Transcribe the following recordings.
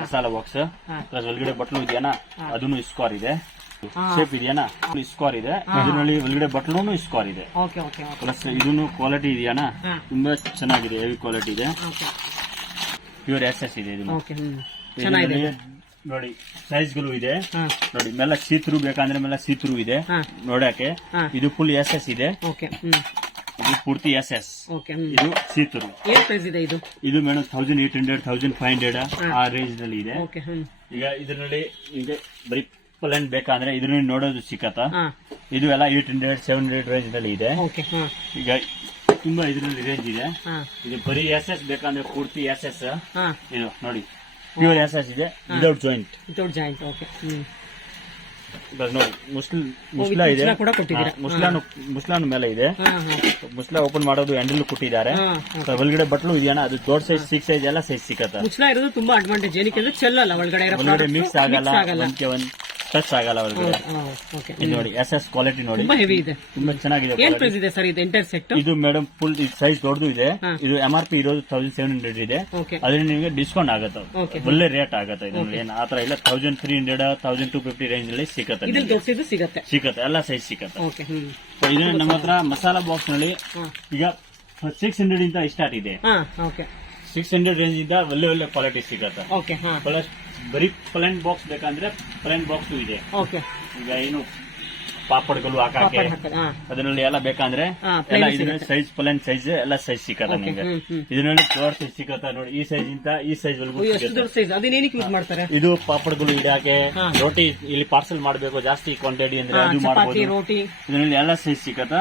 Masala box plus ಒಳಗಡೆ ಬಟ್ಲು ಇದೆಯಾ ಅದನ್ನು ಸ್ಕ್ವೇರ್ ಇದೆ, ಶೇಪ್ ಇದೆಯಾ ಸ್ಕ್ವೇರ್ ಇದೆ, ಇದರಲ್ಲಿ ಒಳಗಡೆ ಬಟ್ಲೂ ಸ್ಕ್ವೇರ್ ಇದೆ. ಪ್ಲಸ್ ಇದನ್ನು ಕ್ವಾಲಿಟಿ ಇದೆಯಾ ತುಂಬಾ ಚೆನ್ನಾಗಿದೆ, ಹೆವಿ ಕ್ವಾಲಿಟಿ ಇದೆ, ಪ್ಯೂರ್ ಎಸ್ ಇದೆ. ಇದರಲ್ಲಿ ನೋಡಿ ಸೈಜ್ಗಳು ಇದೆ ನೋಡಿ, ಮೇಲೆ ಸೀತ್ರು ಬೇಕಂದ್ರೆ ಮೇಲೆ ಸೀತ್ರು ಇದೆ ನೋಡಕ್ಕೆ. ಇದು ಫುಲ್ ಎಸ್ ಇದೆ, ಇದು ಪೂರ್ತಿ ಎಸ್. ಇದು ಸೀತರು. ಇದು ಮೇಡಮ್ 1800 1500 ಆ ರೇಂಜ್ ನಲ್ಲಿ ಇದೆ. ಈಗ ಇದರಲ್ಲಿ ಈಗ ಬರೀ ಪ್ಲೇನ್ ಬೇಕಂದ್ರೆ ಇದನ್ನ ನೋಡೋದು ಸಿಕ್ಕತ್ತ. ಇದು ಎಲ್ಲ 800 700 ರೇಂಜ್ ನಲ್ಲಿ ಇದೆ. ಈಗ ತುಂಬಾ ಇದರಲ್ಲಿ ರೇಂಜ್ ಇದೆ. ಇದು ಬರೀ ಎಸ್ ಬೇಕಂದ್ರೆ ಪೂರ್ತಿ ಎಸ್. ಇದು ನೋಡಿ ಪ್ಯೂರ್ ಎಸ್ ಇದೆ, ವಿದೌಟ್ ಜಾಯಿಂಟ್. ನೋಡಿ ಮುಸ್ಲಾ ಇದೆ, ಮುಸ್ಲಾನು ಮೇಲೆ ಇದೆ. ಮುಸ್ಲಾ ಓಪನ್ ಮಾಡೋದು ಹ್ಯಾಂಡಲ್ ಕೊಟ್ಟಿದ್ದಾರೆ. ಒಳಗಡೆ ಬಟ್ಲು ಇದೆಯಾ ಅದು ದೊಡ್ಡ ಸೈಜ್ 6 ಸೈಜ್ ಎಲ್ಲ ಸೈಜ್ ಸಿಕ್ಕತ್ತ. ಮುಸ್ಲಾ ಇರೋದು ತುಂಬಾ ಅಡ್ವಾಂಟೇಜ್, ಏನಕ್ಕೆ ಚೆಲ್ಲಲ್ಲ, ಒಳಗಡೆ ಮಿಕ್ಸ್ ಆಗಲ್ಲ, ಒಂದ್ ಟಚ್ ಆಗಲ್ಲ ಒಳಗಡೆ. ಇದು ನೋಡಿ ಎಸ್ ಕ್ವಾಲಿಟಿ ನೋಡಿ, ತುಂಬಾ ಹೆವಿ ಇದೆ, ತುಂಬಾ ಚೆನ್ನಾಗಿದೆ. ಏನ್ ಪ್ರೈಸ್ ಇದೆ ಸರ್ ಇದು ಎಂಟೈರ್ ಸೆಟ್? ಇದು ಮೇಡಮ್ ಫುಲ್ ಸೈಜ್ ದೊಡ್ಡದು ಇದೆ. ಇದು MRP ಇರೋದು 1700 ಇದೆ, ಅದರಿಂದ ನಿಮಗೆ ಡಿಸ್ಕೌಂಟ್ ಆಗುತ್ತೆ, ಒಳ್ಳೆ ರೇಟ್ ಆಗುತ್ತೆ. ಇದರಲ್ಲಿ ಏನ್ ಆತರ ಇಲ್ಲ, 1300 1250 ರೇಂಜ್ ಅಲ್ಲಿ ಸಿಗುತ್ತೆ, ಎಲ್ಲ ಸೈಜ್ ಸಿಗುತ್ತೆ. ಇದು ನಮ್ಮ ಹತ್ರ ಮಸಾಲಾ ಬಾಕ್ಸ್ ನಲ್ಲಿ ಈಗ 600 ಇಂದ ಸ್ಟಾರ್ಟ್ ಇದೆ. 600 ರೇಂಜ್ ಇಂದ ಒಳ್ಳೆ ಕ್ವಾಲಿಟಿ ಸಿಗುತ್ತೆ. ಪ್ಲಸ್ ಬರೀ ಪ್ಲೇನ್ ಬಾಕ್ಸ್ ಬೇಕಂದ್ರೆ ಪ್ಲೇನ್ ಬಾಕ್ಸ್ ಇದೆ. ಈಗ ಏನು ಪಾಪಡ್ಗಳು ಹಾಕಕ್ಕೆ ಅದರಲ್ಲಿ ಎಲ್ಲ ಬೇಕಂದ್ರೆ ಎಲ್ಲ ಇದರಲ್ಲಿ ಸೈಜ್ ಪ್ಲೇನ್ ಸೈಜ್ ಎಲ್ಲ ಸೈಜ್ ಸಿಕ್ಕತ್ತ ನಿಮಗೆ. ಇದರಲ್ಲಿ ದೊಡ್ಡ ಸೈಜ್ ಸಿಕ್ಕತ್ತ ನೋಡಿ, ಈ ಸೈಜ್ ಇಂದ ಈ ಸೈಜ್ ವರೆಗೂ ಸಿಗುತ್ತೆ. ಇದು ಪಾಪಡ್ಗಳು ಇಡಕ್ಕೆ, ರೋಟಿ ಇಲ್ಲಿ ಪಾರ್ಸಲ್ ಮಾಡಬೇಕು ಜಾಸ್ತಿ ಕ್ವಾಂಟಿಟಿ ಅಂದ್ರೆ ಅದು ಮಾಡಬಹುದು. ಇದರಲ್ಲಿ ಎಲ್ಲ ಸೈಜ್ ಸಿಕ್ಕತ್ತ,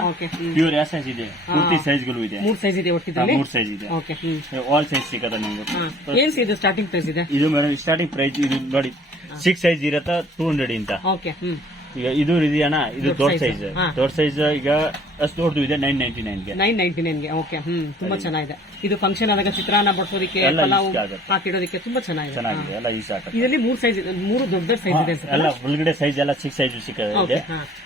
ಪ್ಯೂರ್ ಎಸ್ ಸೈಜ್ ಇದೆ, ಪೂರ್ತಿ ಸೈಜ್ಗಳು ಇದೆ, 3 ಸೈಜ್ ಇದೆ, ಆಲ್ ಸೈಜ್ ಸಿಕ್ಕತ್ತ ನಿಮ್ಗೆ. ಸ್ಟಾರ್ಟಿಂಗ್ ಪ್ರೈಸ್ ಇದೆ ಇದು ಮೇಡಮ್, ಸ್ಟಾರ್ಟಿಂಗ್ ಪ್ರೈಸ್ ಇದು ನೋಡಿ 6 ಸೈಜ್ ಇರತ್ತ 200 ಇಂತ. ಈಗ ಇದು ಇದೆಯಣ್ಣ, ಇದು ದೊಡ್ಡ ಸೈಜ್ ಈಗ ಅಷ್ಟು ದೊಡ್ಡದು ಇದೆ 999 ಗೆ. ತುಂಬಾ ಚೆನ್ನಾಗಿದೆ. ಇದು ಫಂಕ್ಷನ್ ಆದಾಗ ಚಿತ್ರಾನ್ನ ಬಡಿಸೋದಕ್ಕೆ, ಹಾಕಿಡೋದಕ್ಕೆ ತುಂಬಾ ಚೆನ್ನಾಗಿದೆ. ಎಲ್ಲ ಈಸಿ ಆಗುತ್ತೆ. ಇದರಲ್ಲಿ 3 ದೊಡ್ಡ ಸೈಜ್ ಇದೆ ಎಲ್ಲ ಒಳಗಡೆ ಸೈಜ್ ಎಲ್ಲ 6 ಸೈಜ್ ಸಿಕ್ಕಿದೆ.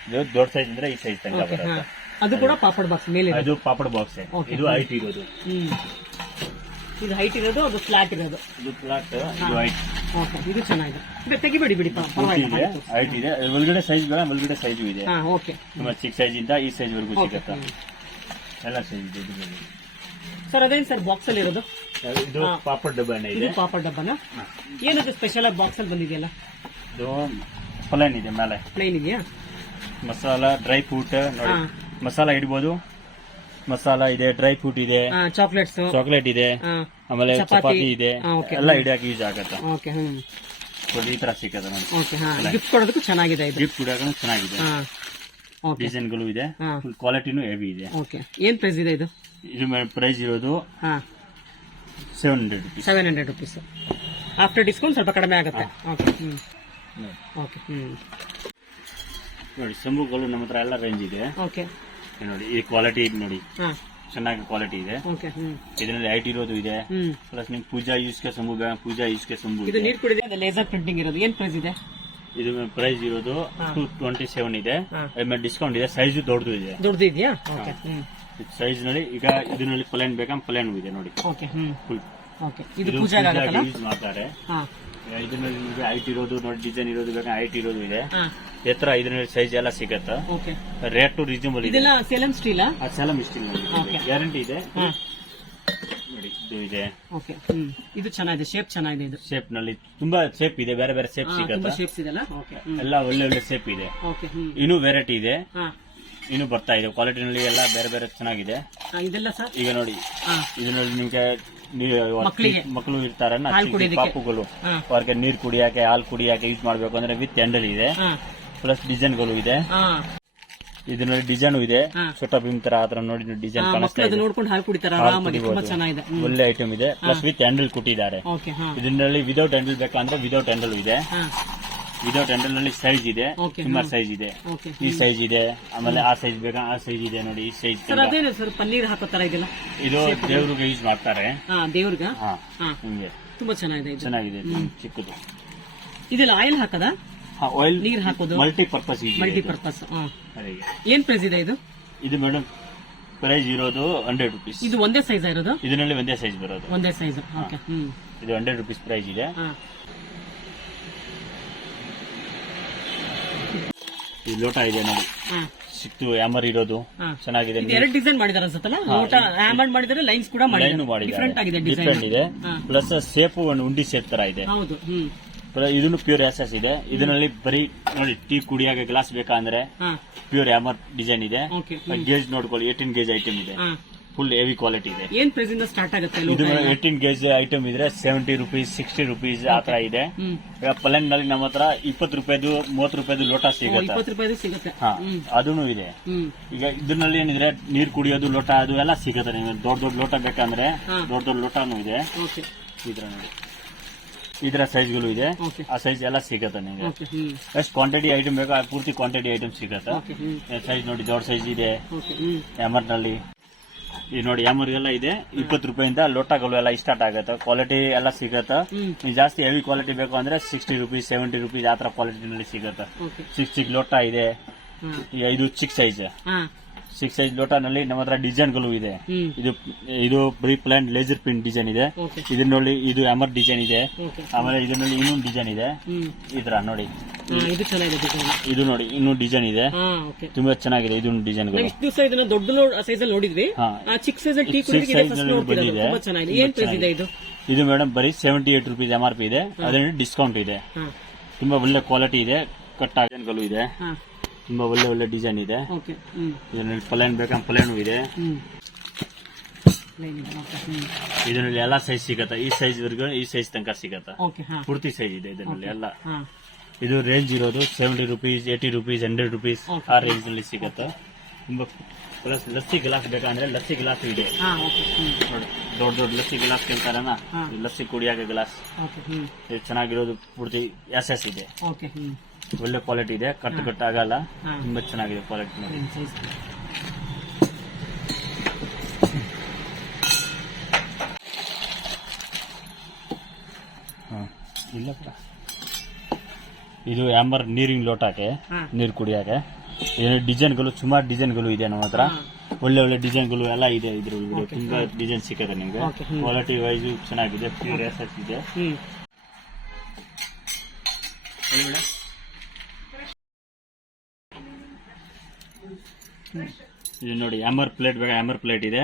ಇದು ದೊಡ್ಡ ಸೈಜ್ ಅಂದ್ರೆ ಈ ಸೈಜ್ ತನಕ ಬರುತ್ತೆ. ಅದು ಕೂಡ ಪಾಪಡ್ ಬಾಕ್ಸ್ ಮೇಲೆ, ಅದು ಪಾಪಡ್ ಬಾಕ್ಸ್. ಇದು ಹೈಟ್ ಇರೋದು, ಇದು ಹೈಟ್ ಇರೋದು, ಅದು ಫ್ಲಾಟ್ ಇರೋದು. ಇದು ಫ್ಲಾಟ್, ಇದು ಹೈಟ್. ಇದು ಚೆನ್ನಾಗಿದೆ. ಇದು ತೆಗಿಬೇಡಿ ಬಿಡಿ, ಹೈಟ್ ಇದೆ. ಒಳಗಡೆ ಸೈಜ್ ಬೇಡ, ಒಳಗಡೆ ಸೈಜು ಇದೆ. ತುಂಬಾ 6 ಸೈಜ್ ಇಂದ ಈ ಸೈಜ್ ವರೆಗೂ ಸಿಗುತ್ತೆ, ಎಲ್ಲ ಸೈಜ್ ಇದೆ. ಸರ್ ಅದೇನು ಸರ್ ಬಾಕ್ಸ್ ಅಲ್ಲಿ ಇರೋದು? ಇದು ಪಾಪಡ್ ಡಬ್ಬನೇ ಇದೆ. ಪಾಪಡ್ ಡಬ್ಬನ ಏನದು ಸ್ಪೆಷಲ್ ಆಗಿ ಬಾಕ್ಸ್ ಅಲ್ಲಿ ಬಂದಿದೆಯಲ್ಲ? ಇದು ಪ್ಲೇನ್ ಇದೆ, ಮೇಲೆ ಪ್ಲೇನ್ ಇದೆಯಾ? ಮಸಾಲಾ ಡ್ರೈ ಫ್ರೂಟ್ ನೋಡಿ, ಮಸಾಲಾ ಇಡಬಹುದು, ಮಸಾಲಾ ಇದೆ, ಡ್ರೈ ಫ್ರೂಟ್ ಇದೆ, ಚಾಕ್ಲೇಟ್ ಇದೆ, ಆಮೇಲೆ ಚಪಾತಿ ಇದೆ, ಎಲ್ಲ ಇಡಕ್ಕೆ ಯೂಸ್ ಆಗುತ್ತೆ. ಈ ತರ ಸಿಕ್ಕತ್ತೆ ನೋಡಿ. ಗಿಫ್ಟ್ ಕೊಡೋದಕ್ಕೂ ಚೆನ್ನಾಗಿದೆ, ಗಿಫ್ಟ್ ಕೊಡೋಕೆ ಚೆನ್ನಾಗಿದೆ. ಡಿಸೈನ್ಗಳು ಇದೆ, ಕ್ವಾಲಿಟಿನೂ ಹೆವಿ ಇದೆ. ಏನ್ ಪ್ರೈಸ್ ಇದೆ ಇದು? ಇದು ಪ್ರೈಸ್ ಇರೋದು 700 rupees. ಆಫ್ಟರ್ ಡಿಸ್ಕೌಂಟ್ ಸ್ವಲ್ಪ ಕಡಿಮೆ ಆಗುತ್ತೆ. ನೋಡಿ ಸಂಬುಗಳು ನಮ್ಮ ಹತ್ರ ಎಲ್ಲ ರೇಂಜ್ ಇದೆ. ನೋಡಿ ಈ ಕ್ವಾಲಿಟಿ ನೋಡಿ, ಚೆನ್ನಾಗಿ ಕ್ವಾಲಿಟಿ ಇದೆ. ಇದರಲ್ಲಿ ಹೈಟ್ ಇರೋದು ಇದೆ, ಪ್ಲಸ್ ನಿಮ್ ಪೂಜಾ ಯೂಸ್ಗೆ ಸಂಬು, ಪೂಜಾ ಯೂಸ್ಗೆ ಸಂಬು. ಇದು ನೀರು ಕುಡಿದೆ, ಲೇಸರ್ ಪ್ರಿಂಟಿಂಗ್ ಇರೋದು. ಏನ್ ಪ್ರೈಸ್ ಇದೆ? ಇದು ಪ್ರೈಸ್ ಇರೋದು 227 ಇದೆ, ಆಮೇಲೆ ಡಿಸ್ಕೌಂಟ್ ಇದೆ. ಸೈಜ್ ದೊಡ್ಡದು ಇದೆ. ದೊಡ್ಡದು ಇದೆಯಾ? ಸೈಜ್ ನೋಡಿ. ಈಗ ಇದರಲ್ಲಿ ಪ್ಲೇನ್ ಬೇಕಂದ್ರೆ ಪ್ಲೇನ್ ಇದೆ ನೋಡಿ, ಫುಲ್. ಇದು ಪೂಜಾಗೆ ಯೂಸ್ ಮಾಡ್ತಾರೆ. ಇದರಲ್ಲಿ ಹೈಟ್ ಇರೋದು ನೋಡಿ, ಡಿಸೈನ್ ಇರೋದು ಬೇಕಾದ್ರೆ ಹೈಟ್ ಇರೋದು ಇದೆ, ಎತ್ತರ ಇದರಲ್ಲಿ ಸೈಜ್ ಎಲ್ಲ ಸಿಗತ್ತ. ರೇಟ್ ರೀಸನಬಲ್ ಇದೆ. Salem steel, Salem steel guarantee ಇದೆ ನೋಡಿ. ಇದು ಇದೆ, ಇದು ಚೆನ್ನಾಗಿದೆ, ಶೇಪ್ ಚೆನ್ನಾಗಿದೆ. ಇದು ಶೇಪ್ ನಲ್ಲಿ ತುಂಬಾ ಶೇಪ್ ಇದೆ, ಬೇರೆ ಬೇರೆ ಶೇಪ್ ಸಿಗತ್ತ, ಎಲ್ಲ ಒಳ್ಳೆ ಒಳ್ಳೆ ಶೇಪ್ ಇದೆ. ಇನ್ನೂ ವೆರೈಟಿ ಇದೆ, ಇನ್ನು ಬರ್ತಾ ಇದೆ. ಕ್ವಾಲಿಟಿನಲ್ಲಿ ಎಲ್ಲ ಬೇರೆ ಬೇರೆ ಚೆನ್ನಾಗಿದೆ. ಈಗ ನೋಡಿ, ಇದರಲ್ಲಿ ನಿಮ್ಗೆ ಮಕ್ಕಳು ಇರ್ತಾರೆ, ಪಾಪುಗಳು, ಅವ್ರಿಗೆ ನೀರ್ ಕುಡಿಯಾಕೆ, ಹಾಲು ಕುಡಿಯಾಕೆ ಯೂಸ್ ಮಾಡ್ಬೇಕು ಅಂದ್ರೆ ವಿತ್ ಹ್ಯಾಂಡಲ್ ಇದೆ, ಪ್ಲಸ್ ಡಿಸೈನ್ಗಳು ಇದೆ. ಇದರಲ್ಲಿ ಡಿಸೈನ್ ಇದೆ, ಛೋಟಾ ಭೀಮ್ ತರ ಆತರ ನೋಡಿ ಡಿಸೈನ್ ಕಾಣಿಸ್ತಾ ಇದೆ. ಒಳ್ಳೆ ಐಟಮ್ ಇದೆ, ಪ್ಲಸ್ ವಿತ್ ಹ್ಯಾಂಡಲ್ ಕೊಟ್ಟಿದ್ದಾರೆ. ಇದರಲ್ಲಿ ವಿದೌಟ್ ಹ್ಯಾಂಡಲ್ ಬೇಕಂದ್ರೆ ವಿದೌಟ್ ಹ್ಯಾಂಡಲ್ ಇದೆ. ವಿದೌಟ್ ಹ್ಯಾಂಡಲ್ ನಲ್ಲಿ ಸೈಜ್ ಇದೆ, ಸುಮಾರು ಸೈಜ್ ಇದೆ. ಈ ಸೈಜ್ ಇದೆ, ಆಮೇಲೆ ಆ ಸೈಜ್ ಬೇಕಾ ಆ ಸೈಜ್ ಇದೆ ನೋಡಿ. ಈ ಸೈಜ್ ಪನ್ನೀರ್ ಹಾಕೋ ತರ ಇದೆಲ್ಲ, ಇದು ದೇವ್ರಿಗೆ ಯೂಸ್ ಮಾಡ್ತಾರೆ. ದೇವ್ರಿಗೆ ತುಂಬಾ ಚೆನ್ನಾಗಿದೆ, ಚಿಕ್ಕದು. ಇದೆಲ್ಲ ಆಯಿಲ್ ಹಾಕದ? ಆಯಿಲ್, ನೀರ್ ಹಾಕೋದು, ಮಲ್ಟಿಪರ್ಪಸ್. ಏನ್ ಪ್ರೈಸ್ ಇದೆ ಇದು? ಇದು ಮೇಡಮ್ ಪ್ರೈಸ್ ಇರೋದು 100 rupees. ಇದು ಒಂದೇ ಸೈಜ್ ಇರೋದು? ಇದರಲ್ಲಿ ಒಂದೇ ಸೈಜ್ ಬರೋದು, ಒಂದೇ ಸೈಜ್. ಇದು 100 rupees ಪ್ರೈಸ್ ಇದೆ. ಈ ಲೋಟ ಇದೆ ನೋಡಿ, ಹಾ ಸಿಕ್ತು ಹ್ಯಾಮರ್ ಇರೋದು ಹಾ. ಚೆನ್ನಾಗಿದೆ. ಇದು ಎರಡು ಡಿಸೈನ್ ಮಾಡಿದಾರೆ ಅನ್ಸುತ್ತಲ್ಲ, ಲೋಟ ಹ್ಯಾಮರ್ ಮಾಡಿದ್ದಾರೆ, ಲೈನ್ಸ್ ಕೂಡ ಲೈನ್ ಮಾಡಿದ್ದಾರೆ, ಡಿಫ್ರೆಂಟ್ ಆಗಿದೆ ಡಿಸೈನ್. ಡಿಫ್ರೆಂಟ್ ಇದೆ. ಹಾ. ಪ್ಲಸ್ ಸೇಫು ಒಂದು ಉಂಡಿ ಸೇಫ್ ತರ ಇದೆ. ಹೌದು. ಇದನ್ನು ಪ್ಯೂರ್ ಎಸ್ ಇದೆ. ಇದರಲ್ಲಿ ಬರೀ ನೋಡಿ ಟೀ ಕುಡಿಯಾಗ ಗ್ಲಾಸ್ ಬೇಕಂದ್ರೆ ಹಾ ಪ್ಯೂರ್ ಹ್ಯಾಮರ್ ಡಿಸೈನ್ ಇದೆ. ಓಕೆ. ಗೇಜ್ ನೋಡ್ಕೊಳ್ಳಿ, 18 ಗೇಜ್ ಐಟಮ್ ಇದೆ, ಹಾ ಫುಲ್ ಹೆವಿ ಕ್ವಾಲಿಟಿ ಇದೆ. ಏನ್ ಪ್ರೈಸ್ ಇಂದ ಸ್ಟಾರ್ಟ್ ಆಗುತ್ತೆ ಇದು ಲೋಟ? 18 ಗೇಜ್ ಐಟಮ್ ಇದ್ರೆ 70 ರುಪೀಸ್ 60 ರುಪೀಸ್ ಆತರ ಇದೆ. ಈಗ ಪಲನ್ ನಲ್ಲಿ ನಮ್ಮ ಹತ್ರ 20 ರೂಪಾಯಿದು 30 ರೂಪಾಯಿದು ಲೋಟ ಸಿಗುತ್ತೆ. 20 ರೂಪಾಯಿದು ಸಿಗುತ್ತೆ. ಹಾ, ಅದೂನು ಇದೆ. ಈಗ ಇದರಲ್ಲಿ ಏನಿದ್ರೆ ನೀರ್ ಕುಡಿಯೋದು ಲೋಟ ಅದು ಎಲ್ಲ ಸಿಗುತ್ತೆ. ನಿಮಗೆ ದೊಡ್ಡ ದೊಡ್ಡ ಲೋಟ ಬೇಕಂದ್ರೆ ದೊಡ್ಡ ದೊಡ್ಡ ಲೋಟನೂ ಇದೆ. ಓಕೆ. ಇದ್ರ ನೋಡಿ, ಇದರ ಸೈಜ್ಗಳು ಇದೆ. ಓಕೆ. ಆ ಸೈಜ್ ಎಲ್ಲ ಸಿಗುತ್ತೆ ನಿಮಗೆ. ಓಕೆ. ಎಷ್ಟು ಕ್ವಾಂಟಿಟಿ ಐಟಮ್ ಬೇಕೋ ಆ ಪೂರ್ತಿ ಕ್ವಾಂಟಿಟಿ ಐಟಮ್ ಸಿಗುತ್ತೆ. ಓಕೆ. ಸೈಜ್ ನೋಡಿ, ದೊಡ್ಡ ಸೈಜ್ ಇದೆ ಓಕೆ. ಹ್ಯಾಮರ್ ನಲ್ಲಿ. ಈಗ ನೋಡಿ ಹ್ಯಾಮರ್ ಎಲ್ಲ ಇದೆ. 20 ರೂಪಾಯಿಂದ ಲೋಟಗಳು ಎಲ್ಲ ಸ್ಟಾರ್ಟ್ ಆಗುತ್ತೆ. ಕ್ವಾಲಿಟಿ ಎಲ್ಲ ಸಿಗುತ್ತೆ. ನೀವು ಜಾಸ್ತಿ ಹೆವಿ ಕ್ವಾಲಿಟಿ ಬೇಕು ಅಂದ್ರೆ 60 ರುಪೀಸ್ 70 ರುಪೀಸ್ ಆ ತರ ಕ್ವಾಲಿಟಿ ನಲ್ಲಿ ಸಿಗುತ್ತೆ. ಓಕೆ. ಚಿಕ್ಕ ಲೋಟ ಇದೆ. ಈಗ ಇದು ಚಿಕ್ಕ ಸೈಜ್. ಹಾ 6 ಸೈಜ್ ಲೋಟನಲ್ಲಿ ನಮ್ಮ ಹತ್ರ ಡಿಸೈನ್ಗಳು ಇದೆ. ಇದು ಬರೀ ಪ್ಲಾನ್ ಲೇಸರ್ ಪ್ರಿಂಟ್ ಡಿಸೈನ್ ಇದೆ. ಓಕೆ. ಇದರಲ್ಲಿ ಇದು ಹ್ಯಾಮರ್ ಡಿಸೈನ್ ಇದೆ. ಓಕೆ. ಆಮೇಲೆ ಇದರಲ್ಲಿ ಇನ್ನೊಂದು ಡಿಸೈನ್ ಇದೆ. ಇದ್ರ ನೋಡಿ, ಇದು ಚೆನ್ನಾಗಿದೆ ಡಿಸೈನ್. ಇದು ನೋಡಿ ಇನ್ನೂ ಡಿಸೈನ್ ಇದೆ. ಹಾ ಓಕೆ. ತುಂಬಾ ಚೆನ್ನಾಗಿದೆ. ಇದೊಂದು ಡಿಸೈನ್ಗಳು ಇಷ್ಟು ದಿವಸ ಇದನ್ನ ದೊಡ್ಡ ಸೈಜ್ ಅಲ್ಲಿ ನೋಡಿದ್ವಿ. ಹಾ. ಆ ಚಿಕ್ಕ ಸೈಜ್ ಅಲ್ಲಿ ಟೀ ಕುಡಿಯೋಕೆ ಫಸ್ಟ್ ನೋಡ್ತಿರೋದು. ಬಂದಿದೆ. ತುಂಬಾ ಚೆನ್ನಾಗಿದೆ. ಏನ್ ಪ್ರೈಸ್ ಇದೆ ಇದು? ಇದು ಮೇಡಮ್ ಬರೀ 78 ರುಪೀಸ್ MRP ಇದೆ. ಅದರಲ್ಲಿ ಡಿಸ್ಕೌಂಟ್ ಇದೆ. ಹಾ ತುಂಬಾ ಒಳ್ಳೆ ಕ್ವಾಲಿಟಿ ಇದೆ. ಕಟ್ ಡಿಸೈನ್ಗಳು ಇದೆ. ಹಾ ತುಂಬಾ ಒಳ್ಳೆ ಒಳ್ಳೆ ಡಿಸೈನ್ ಇದೆ. ಓಕೆ. ಇದರಲ್ಲಿ ಪ್ಲೇನ್ ಬೇಕಂದ್ರೆ ಪ್ಲೇನು ಇದೆ. ಇದರಲ್ಲಿ ಎಲ್ಲ ಸೈಜ್ ಸಿಗತ್ತೆ. ಈ ಸೈಜ್ ವರೆಗೂ ಈ ಸೈಜ್ ತನಕ ಸಿಗತ್ತೆ. ಓಕೆ. ಹಾ ಪೂರ್ತಿ ಸೈಜ್ ಇದೆ ಇದರಲ್ಲಿ ಎಲ್ಲ. ಹಾ ಇದು ರೇಂಜ್ ಇರೋದು 70 ರುಪೀಸ್ 80 ರುಪೀಸ್ 100 ರುಪೀಸ್ ಆ ರೇಂಜ್ ನಲ್ಲಿ ಸಿಗತ್ತೆ. ತುಂಬಾ ಪ್ಲಸ್ ಲಸ್ಸಿ ಗ್ಲಾಸ್ ಬೇಕಂದ್ರೆ ಲಸ್ಸಿ ಗ್ಲಾಸ್ ಇದೆ. ಹಾ ಓಕೆ. ನೋಡಿ, ದೊಡ್ಡ ದೊಡ್ಡ ಲಸ್ಸಿ ಗ್ಲಾಸ್ ಕೇಳ್ತಾರನ, ಲಸ್ಸಿ ಕುಡಿಯಾಗ ಗ್ಲಾಸ್. ಓಕೆ. ಇದು ಚೆನ್ನಾಗಿರೋದು ಪೂರ್ತಿ ಎಸ್ ಇದೆ. ಓಕೆ. ಒಳ್ಳೆ ಕ್ವಾಲಿಟಿ ಇದೆ. ಕಟ್ಟು ಆಗಲ್ಲ. ತುಂಬಾ ಚೆನ್ನಾಗಿದೆ ಕ್ವಾಲಿಟಿ ನೋಡಿ. ಇಲ್ಲಪ್ಪ, ಇದು ಹ್ಯಾಮರ್ ನೀರಿನ ಲೋಟಕ್ಕೆ ನೀರು ಕುಡಿಯಾಕೆ. ಡಿಸೈನ್ಗಳು ಸುಮಾರು ಡಿಸೈನ್ಗಳು ಇದೆ ನಮ್ಮ ಹತ್ರ. ಒಳ್ಳೆ ಒಳ್ಳೆ ಡಿಸೈನ್ಗಳು ಎಲ್ಲ ಇದೆ. ಇದ್ರ ತುಂಬಾ ಡಿಸೈನ್ ಸಿಗುತ್ತೆ ನಿಮ್ಗೆ. ಕ್ವಾಲಿಟಿ ವೈಸ್ ಚೆನ್ನಾಗಿದೆ. ಪ್ಯೂರ್ ಎಸ್ ಇದೆ. ಇದು ನೋಡಿ ಹ್ಯಾಮರ್ ಪ್ಲೇಟ್ ಬೇಕಾ ಹ್ಯಾಮರ್ ಪ್ಲೇಟ್ ಇದೆ.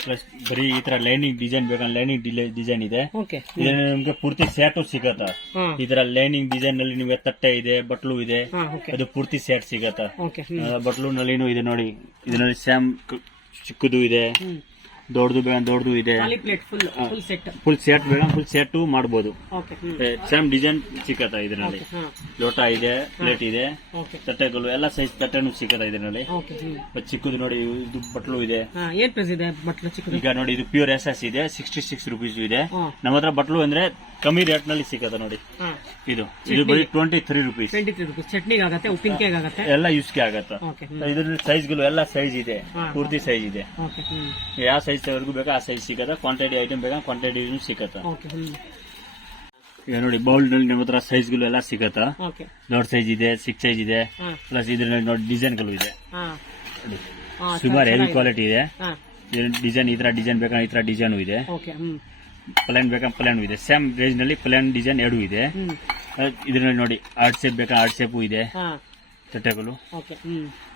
ಪ್ಲಸ್ ಬರೀ ಈ ತರ ಲೈನಿಂಗ್ ಡಿಸೈನ್ ಬೇಕಂದ್ರೆ ಲೈನಿಂಗ್ ಡಿಸೈನ್ ಇದೆ. ಇದರಲ್ಲಿ ನಿಮ್ಗೆ ಪೂರ್ತಿ ಸೆಟ್ ಸಿಗತ್ತ. ಈ ತರ ಲೈನಿಂಗ್ ಡಿಸೈನ್ ನಲ್ಲಿ ನಿಮ್ಗೆ ತಟ್ಟೆ ಇದೆ, ಬಟ್ಲು ಇದೆ, ಅದು ಪೂರ್ತಿ ಸೆಟ್ ಸಿಗತ್ತ. ಬಟ್ಲು ನಲ್ಲಿನೂ ಇದೆ ನೋಡಿ. ಇದರಲ್ಲಿ ಸ್ಯಾಮ್ ಚಿಕ್ಕದು ಇದೆ, ದೊಡ್ಡದು ಬೇಗ ದೊಡ್ಡದು ಇದೆ. ಫುಲ್ ಸೆಟ್ ಬೇಗ ಫುಲ್ ಸೆಟ್ ಮಾಡಬಹುದು. ಸೇಮ್ ಡಿಸೈನ್ ಸಿಕ್ಕತ್ತ ಇದರಲ್ಲಿ. ಲೋಟ ಇದೆ, ಪ್ಲೇಟ್ ಇದೆ, ತಟ್ಟೆಗಳು ಎಲ್ಲ ಸೈಜ್ ತಟ್ಟೆನೂ ಸಿಕ್ಕತ್ತ ಇದರಲ್ಲಿ. ಚಿಕ್ಕದು ನೋಡಿ, ಇದು ಬಟ್ಲು ಇದೆ. ಏನ್ ಪ್ರೈಸ್ ಇದೆ ಬಟ್ಲು ಚಿಕ್ಕದು? ಈಗ ನೋಡಿ, ಇದು ಪ್ಯೂರ್ SS ಇದೆ. 66 ರುಪೀಸ್ ಇದೆ. ನಮ್ಮ ಹತ್ರ ಬಟ್ಲು ಅಂದ್ರೆ ಕಮ್ಮಿ ರೇಟ್ ನಲ್ಲಿ ಸಿಕ್ಕತ್ತ ನೋಡಿ. ಇದು ಬರೀ 23 ರುಪೀಸ್. ಚಟ್ನಿಗೆ ಆಗತ್ತೆ, ಉಪ್ಪಿನಕಾಯಿಗೆ ಆಗತ್ತೆ, ಎಲ್ಲ ಯೂಸ್ಗೆ ಆಗತ್ತ. ಇದ್ರಲ್ಲಿ ಸೈಜ್ಗಳು ಎಲ್ಲ ಸೈಜ್ ಇದೆ, ಪೂರ್ತಿ ಸೈಜ್ ಇದೆ. ಯಾವ ಸೈಜ್ ವರೆಗೂ ಬೇಕಾ ಆ ಸೈಜ್ ಸಿಗತ್ತ. ಕ್ವಾಂಟಿಟಿ ಐಟಮ್ ಬೇಕಾ ಕ್ವಾಂಟಿಟಿ ಸಿಗತ್ತ. ಈಗ ನೋಡಿ, ಬೌಲ್ ನಲ್ಲಿ ನಿಮ್ಮ ಹತ್ರ ಸೈಜ್ಗಳು ಎಲ್ಲ ಸಿಗತ್ತ. ದೊಡ್ಡ ಸೈಜ್ ಇದೆ, 6 ಸೈಜ್ ಇದೆ. ಪ್ಲಸ್ ಇದರಲ್ಲಿ ನೋಡಿ ಡಿಸೈನ್ಗಳು ಇದೆ. ಸುಮಾರು ಹೆವಿ ಕ್ವಾಲಿಟಿ ಇದೆ. ಡಿಸೈನ್ ಈ ತರ ಡಿಸೈನ್ ಬೇಕಂದ್ರೆ ಈ ತರ ಡಿಸೈನ್ ಇದೆ. ಪ್ಲೇನ್ ಬೇಕಂದ್ರೆ ಪ್ಲೇನ್ ಇದೆ. ಸೇಮ್ ರೇಂಜ್ ನಲ್ಲಿ ಪ್ಲೇನ್ ಡಿಸೈನ್ 2 ಇದೆ. ಇದರಲ್ಲಿ ನೋಡಿ ಆರ್ಟ್ ಶೇಪ್ ಬೇಕಾ ಆರ್ಟ್ ಶೇಪ್ ಇದೆ. ತಟ್ಟೆಗಳು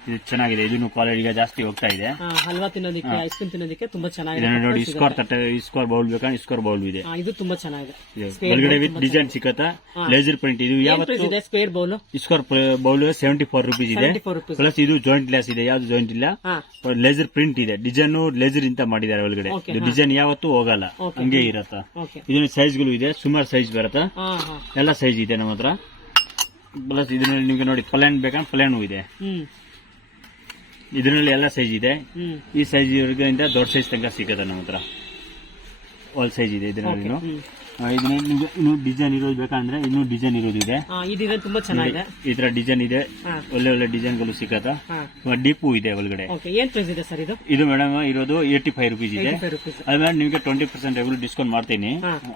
ಇದು ಚೆನ್ನಾಗಿದೆ. ಇದನ್ನು ಕ್ವಾಲಿಟಿ ಈಗ ಜಾಸ್ತಿ ಹೋಗ್ತಾ ಇದೆ. ಹಲ್ವಾ ತಿನ್ನೋದಕ್ಕೆ, ಐಸ್ ಕ್ರೀಮ್ ತಿನ್ನೋದಕ್ಕೆ ತುಂಬಾ ಚೆನ್ನಾಗಿದೆ. ನೋಡಿ, ಇಸ್ಕೋರ್ ತಟ್ಟೆ, ಇಸ್ಕೋರ್ ಬೌಲ್ ಬೇಕಂದ್ರೆ ಇಸ್ಕೋರ್ ಬೌಲ್ ಇದೆ. ಇದು ತುಂಬಾ ಚೆನ್ನಾಗಿದೆ. ಒಳಗಡೆ ವಿತ್ ಡಿಸೈನ್ ಸಿಕ್ಕತ್ತ. Laser print. ಇದು ಯಾವತ್ತು ಸ್ಕ್ವೇರ್ ಬೌಲ್, ಇಸ್ಕೋರ್ ಬೌಲ್ 74 ರುಪೀಸ್ ಇದೆ. ಪ್ಲಸ್ ಇದು ಜಾಯಿಂಟ್ ಲೆಸ್ ಇದೆ. ಯಾವ್ದು ಜಾಯಿಂಟ್ ಇಲ್ಲ, ಲೇಸರ್ ಪ್ರಿಂಟ್ ಇದೆ. ಡಿಸೈನ್ ಲೇಸರ್ ಇಂತ ಮಾಡಿದ್ದಾರೆ ಒಳಗಡೆ. ಡಿಸೈನ್ ಯಾವತ್ತೂ ಹೋಗಲ್ಲ, ಹಂಗೆ ಇರತ್ತ. ಇದನ್ನ ಸೈಜ್ಗಳು ಇದೆ, ಸುಮಾರು ಸೈಜ್ ಬರತ್ತ. ಎಲ್ಲ ಸೈಜ್ ಇದೆ ನಮ್ಮ ಹತ್ರ. ಪ್ಲಸ್ ಇದರಲ್ಲಿ ನಿಮ್ಗೆ ನೋಡಿ ಪ್ಲೇನ್ ಬೇಕಂದ್ರೆ ಪ್ಲೇನು ಇದೆ. ಇದರಲ್ಲಿ ಎಲ್ಲ ಸೈಜ್ ಇದೆ. ಈ ಸೈಜ್ ಇಂದ ದೊಡ್ಡ ಸೈಜ್ ತನಕ ಸಿಗುತ್ತೆ ನಮ್ಮ ಹತ್ರ. ಆಲ್ ಸೈಜ್ ಇದೆ ಇದರಲ್ಲಿ. ನಿಮ್ಗೆ ಇನ್ನೂ ಡಿಸೈನ್ ಇರೋದು ಬೇಕಂದ್ರೆ ಇನ್ನೂ ಡಿಸೈನ್ ಇರೋದು ಇದೆ. ತುಂಬಾ ಚೆನ್ನಾಗಿದೆ. ಈ ತರ ಡಿಸೈನ್ ಇದೆ. ಒಳ್ಳೆ ಒಳ್ಳೆ ಡಿಸೈನ್ಗಳು ಸಿಗತ್ತ. ಡೀಪು ಇದೆ ಒಳಗಡೆ. ಏನ್ ಪ್ರೈಸ್ ಇದೆ ಸರ್ ಇದು? ಇದು ಮೇಡಮ್ ಇರೋದು 85 ರುಪೀಸ್ ಇದೆ. ಅದ್ಮೇಲೆ ನಿಮ್ಗೆ 20% ರೆಗ್ಯುಲರ್ ಡಿಸ್ಕೌಂಟ್ ಮಾಡ್ತೀನಿ.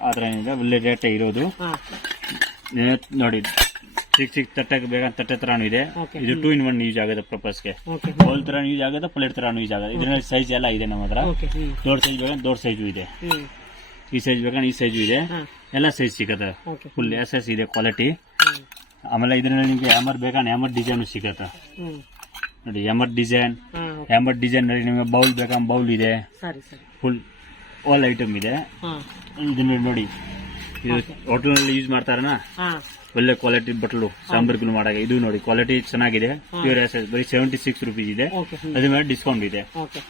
ಆತರ ಏನಿದೆ, ಒಳ್ಳೆ ರೇಟ್ ಇರೋದು ನೋಡಿ. ಚಿಕ್ಕ ತಟ್ಟೆಗೆ ಬೇಕಂತ ತಟ್ಟೆ ತರಾನು ಇದೆ. ಇದು 2 in 1 ಯೂಸ್ ಆಗುತ್ತೆ ಪರ್ಪಸ್ಗೆ. ಬೌಲ್ ತರ ಯೂಸ್ ಆಗುತ್ತೆ, ಪ್ಲೇಟ್ ತರಾನು ಯೂಸ್ ಆಗುತ್ತೆ. ಇದರಲ್ಲಿ ಸೈಜ್ ಎಲ್ಲ ಇದೆ ನಮ್ಮ ಹತ್ರ. ದೊಡ್ಡ ಸೈಜ್ ಬೇಕಂದ್ರೆ ದೊಡ್ಡ ಸೈಜು ಇದೆ. ಈ ಸೈಜ್ ಬೇಕಂದ್ರೆ ಈ ಸೈಜು ಇದೆ. ಎಲ್ಲ ಸೈಜ್ ಸಿಗುತ್ತೆ. ಫುಲ್ SS ಇದೆ ಕ್ವಾಲಿಟಿ. ಆಮೇಲೆ ಇದರಲ್ಲಿ ನಿಮ್ಗೆ ಹ್ಯಾಮರ್ ಬೇಕಾ ಹ್ಯಾಮರ್ ಡಿಸೈನ್ ಸಿಗತ್ತೆ ಹ್ಮ್ ನೋಡಿ. ಹ್ಯಾಮರ್ ಡಿಸೈನ್ ಹಾ ಹ್ಯಾಮರ್ ಡಿಸೈನ್ ನಲ್ಲಿ ನಿಮಗೆ ಬೌಲ್ ಬೇಕಾ ಬೌಲ್ ಇದೆ, ಸರಿ ಸರಿ ಫುಲ್ ಆಲ್ ಐಟಮ್ ಇದೆ. ಹಾ ಇದನ್ನ ನೋಡಿ, ಇದು ಹೋಟೆಲ್ ನಲ್ಲಿ ಯೂಸ್ ಮಾಡ್ತಾರನ, ಹಾ ಒಳ್ಳೆ ಕ್ವಾಲಿಟಿ ಬಟ್ಲು ಸಾಂಬಾರ್ಗಳು ಮಾಡಾಗ. ಇದು ನೋಡಿ ಕ್ವಾಲಿಟಿ ಚೆನ್ನಾಗಿದೆ, ಪ್ಯೂರ್ ಎಸ್ ಬರೀ 76 ರುಪೀಸ್ ಇದೆ. ಓಕೆ ಅದ್ರ ಮೇಲೆ ಡಿಸ್ಕೌಂಟ್ ಇದೆ. ಓಕೆ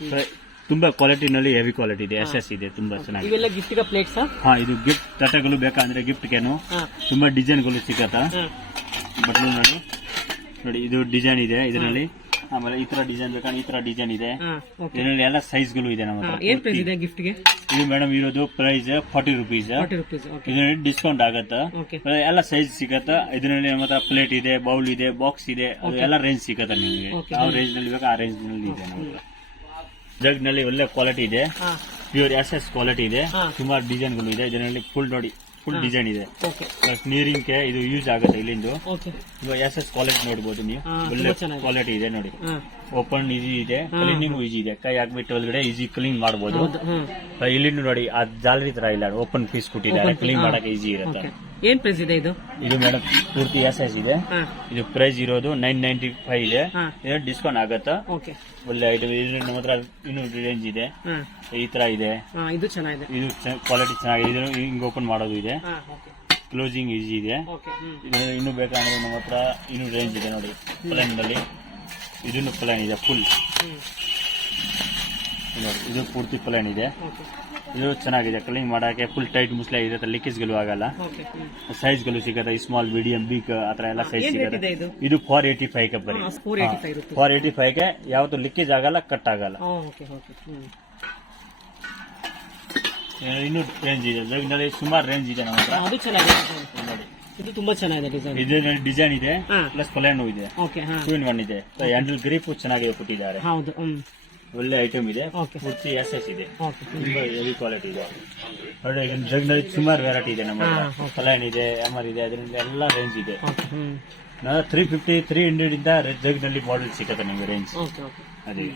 ತುಂಬಾ ಕ್ವಾಲಿಟಿನಲ್ಲಿ ಹೆವಿ ಕ್ವಾಲಿಟಿ ಇದೆ, ಎಸ್ ಇದೆ, ತುಂಬಾ ಚೆನ್ನಾಗಿದೆ. ಇವೆಲ್ಲ ಗಿಫ್ಟ್ ಪ್ಲೇಟ್ಸ್ ಹಾ, ಇದು ಗಿಫ್ಟ್ ತಟ್ಟೆಗಳು ಬೇಕಂದ್ರೆ ಗಿಫ್ಟ್ ಗೇನು ಹಾ ತುಂಬಾ ಡಿಸೈನ್ಗಳು ಸಿಗತ್ತಾ ಹಾ ಬಟ್ಲು ನೋಡಿ. ನೋಡಿ ಇದು ಡಿಸೈನ್ ಇದೆ ಇದರಲ್ಲಿ. ಆಮೇಲೆ ಈ ತರ ಡಿಸೈನ್ ಬೇಕಂದ್ರೆ ಈ ತರ ಡಿಸೈನ್ ಇದೆ. ಹಾ ಓಕೆ ಇದರಲ್ಲಿ ಎಲ್ಲ ಸೈಜ್ ಗಳು ಇದೆ ನಮ್ಮ ಹತ್ರ. ಏನ್ ಪ್ರೈಸ್ ಇದೆ ಗಿಫ್ಟ್ ಗೆ? ಇದು ಮೇಡಮ್ ಇರೋದು ಪ್ರೈಸ್ 40 ರುಪೀಸ್. 40 ರೂಪೀಸ್. ಓಕೆ ಇದರಲ್ಲಿ ಡಿಸ್ಕೌಂಟ್ ಆಗತ್ತೆ. ಓಕೆ ಎಲ್ಲ ಸೈಜ್ ಸಿಗತ್ತೆ. ಇದರಲ್ಲಿ ನಮ್ಮ ಹತ್ರ ಪ್ಲೇಟ್ ಇದೆ, ಬೌಲ್ ಇದೆ, ಬಾಕ್ಸ್ ಇದೆ, ಅದು ಎಲ್ಲ ರೇಂಜ್ ಸಿಗತ್ತೆ ನಿಮಗೆ. Okay. ಯಾವ ರೇಂಜ್ ನಲ್ಲಿ ಬೇಕು ಆ ರೇಂಜ್ ನಲ್ಲಿ ಇದೆ ನಮ್ಮ ಹತ್ರ. ಜಗ್ ನಲ್ಲಿ ಒಳ್ಳೆ ಕ್ವಾಲಿಟಿ ಇದೆ, ಹಾ ಪ್ಯೂರ್ ಎಸ್ ಕ್ವಾಲಿಟಿ ಇದೆ. ಹಾ. ಸುಮಾರು ಡಿಸೈನ್ ಗಳು ಇದೆ ಇದರಲ್ಲಿ. ಫುಲ್ ನೋಡಿ, ಫುಲ್ ಡಿಸೈನ್ ಇದೆ. ಓಕೆ ಪ್ಲಸ್ ನೀರಿಂಗ್ಗೆ ಇದು ಯೂಸ್ ಆಗುತ್ತೆ ಇಲ್ಲಿಂದು. ಓಕೆ ಇವಾಗ ಎಸ್ ಕ್ವಾಲಿಟಿ ನೋಡಬಹುದು ನೀವು. ಹಾ, ಒಳ್ಳೆ ತುಂಬಾ ಚೆನ್ನಾಗಿದೆ. ಕ್ವಾಲಿಟಿ ಇದೆ ನೋಡಿ. ಹಾ ಓಪನ್ ಈಸಿ ಇದೆ, ಕ್ಲೀನಿಂಗ್ ಈಸಿ ಇದೆ. ಕೈ ಹಾಕ್ಬಿಟ್ಟು ಒಳಗಡೆ ಈಸಿ ಕ್ಲೀನ್ ಮಾಡಬಹುದು. ಹೌದು ಹ್ಮ್ ಇಲ್ಲಿ ನೋಡಿ, ಆ ಜಾಲರಿ ತರ ಇಲ್ಲ, ಓಪನ್ ಪೀಸ್ ಕೊಟ್ಟಿದ್ದಾರೆ, ಕ್ಲೀನ್ ಮಾಡಕ್ಕೆ ಈಸಿ ಇರುತ್ತೆ. ಓಕೆ ಏನ್ ಪ್ರೈಸ್ ಇದೆ ಇದು? ಇದು ಮೇಡಮ್ ಪೂರ್ತಿ ಎಸ್ ಇದೆ. ಹಾ ಇದು ಪ್ರೈಸ್ ಇರೋದು 995 ಇದೆ. ಹಾ ಇದು ಡಿಸ್ಕೌಂಟ್ ಆಗತ್ತಾ. ಓಕೆ ಒಳ್ಳೆ ಐಟಮ್ ಇದು. ನಮ್ಮ ಹತ್ರ ಇನ್ನೂ ರೇಂಜ್ ಇದೆ, ಹಾ ಈ ತರ ಇದೆ. ಹಾ ಇದು ಚೆನ್ನಾಗಿದೆ. ಇದು ಕ್ವಾಲಿಟಿ ಚೆನ್ನಾಗಿದೆ. ಇದು ಹಿಂಗ್ ಓಪನ್ ಮಾಡೋದು ಇದೆ, ಹಾ ಓಕೆ ಕ್ಲೋಸಿಂಗ್ ಈಸಿ ಇದೆ. ಓಕೆ ಹ್ಮ್ ಇದು ಇನ್ನೂ ಬೇಕಂದ್ರೆ ನಮ್ಮ ಹತ್ರ ಇನ್ನೂ ರೇಂಜ್ ಇದೆ ನೋಡಿ. ಪ್ಲೈನ್ ನಲ್ಲಿ ಇದನ್ನು ಪ್ಲೈನ್ ಇದೆ ಫುಲ್ ಹ್ಮ್ ನೋಡಿ. ಇದು ಪೂರ್ತಿ ಪ್ಲೈನ್ ಇದೆ. ಓಕೆ ಇದು ಚೆನ್ನಾಗಿದೆ, ಕ್ಲೀನ್ ಮಾಡಕ್ಕೆ ಫುಲ್ ಟೈಟ್ ಮುಸ್ಲೆ ಇರುತ್ತೆ, ಲೀಕೇಜ್ ಗಳು ಆಗಲ್ಲ. ಓಕೆ ಹ್ಮ್ ಸೈಜ್ ಗಳು ಸಿಗುತ್ತೆ, ಸ್ಮಾಲ್ ಮೀಡಿಯಂ ಬಿಗ್ ಆತರ ಎಲ್ಲ ಸೈಜ್ ಏನ್ ರೇಟ್ ಸಿಗುತ್ತೆ. ಇದೆ ಇದು? ಇದು 485 ಗೆ ಬರೀ. 485 ರೂಪೀಸ್. 485 ಗೆ ಯಾವತ್ತು ಲೀಕೇಜ್ ಆಗಲ್ಲ, ಕಟ್ ಆಗಲ್ಲ. ಓಕೆ ಓಕೆ ಹ್ಮ್ ಇನ್ನೂ ರೇಂಜ್ ಇದೆ, ಇದರಲ್ಲಿ ಸುಮಾರು ರೇಂಜ್ ಇದೆ ನಮ್ಮ ಹತ್ರ. ಅದು ಚೆನ್ನಾಗಿದೆ. ನೋಡಿ, ಇದು ತುಂಬಾ ಚೆನ್ನಾಗಿದೆ ಡಿಸೈನ್. ಇದರಲ್ಲಿ ಡಿಸೈನ್ ಇದೆ, ಹಾ ಪ್ಲಸ್ ಪ್ಲೇನ್ ಇದೆ, ಓಕೆ ಹಾ 2 in 1 ಇದೆ. ಹ್ಯಾಂಡಲ್ ಗ್ರಿಪ್ ಚೆನ್ನಾಗಿದೆ ಕೊಟ್ಟಿದ್ದಾರೆ, ಹೌದು ಹ್ಮ್ ಒಳ್ಳೆ ಐಟಮ್ ಇದೆ. ಓಕೆ ಪೂರ್ತಿ ಎಸ್ ಇದೆ, ಓಕೆ ತುಂಬಾ ಹೆವಿ ಕ್ವಾಲಿಟಿ ಇದೆ. ನೋಡಿ, ಜಗ್ ನಲ್ಲಿ ಸುಮಾರು ವೆರೈಟಿ ಇದೆ ನಮ್ಮ ಹಾ, ಹತ್ರ. okay. ಪ್ಲೇನ್ ಇದೆ, ಹ್ಯಾಮರ್ ಇದೆ, ಅದರಿಂದ ಎಲ್ಲ ರೇಂಜ್ ಇದೆ. ಓಕೆ ಹ್ಮ್ 350 300 ಇಂದ ಜಗ್ ನಲ್ಲಿ ಮಾಡೆಲ್ ಸಿಗುತ್ತೆ ನಿಮಗೆ ರೇಂಜ್. ಓಕೆ ಓಕೆ ಅದೇ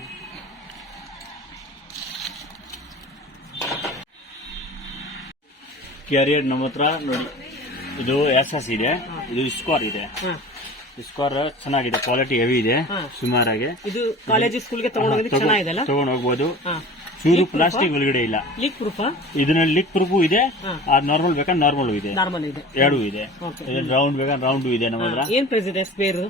ಕ್ಯಾರಿಯರ್ ನಮ್ಮ ಹತ್ರ ನೋಡಿ. ಇದು ಎಸ್ ಇದೆ, ಇದು ಸ್ಕ್ವಾರ್ ಇದೆ. ಹಾ ಸ್ಕ್ವಾರ್ ಚೆನ್ನಾಗಿದೆ, ಕ್ವಾಲಿಟಿ ಹೆವಿ ಇದೆ. ಹಾ. ಸುಮಾರಾಗಿ ಇದು ಕಾಲೇಜ್ ಸ್ಕೂಲ್ಗೆ ತಗೊಂಡೋಗೋದಕ್ಕೆ ಚೆನ್ನಾಗಿದೆ ಅಲ್ಲ? ತಗೊಂಡ್ ಹೋಗ್ಬೋದು. ಹಾ ಚೂರು ಪ್ಲಾಸ್ಟಿಕ್ ಒಳಗಡೆ ಇಲ್ಲ. ಲೀಕ್ ಪ್ರೂಫಾ? ಇದರಲ್ಲಿ ಲಿಕ್ ಪ್ರೂಫ್ ಇದೆ, ಹಾ ನಾರ್ಮಲ್ ಬೇಕಾದ್ರೆ ನಾರ್ಮಲ್ ಇದೆ, ನಾರ್ಮಲ್ ಇದೆ. ಎರಡೂ ಇದೆ. ಓಕೆ ರೌಂಡ್ ಬೇಕಾದ್ರೆ ರೌಂಡ್ ಇದೆ ನಮ್ಮ ಹತ್ರ. ಏನ್ ಪ್ರೈಸ್ ಇದೆ ಸ್ಪೇರ್?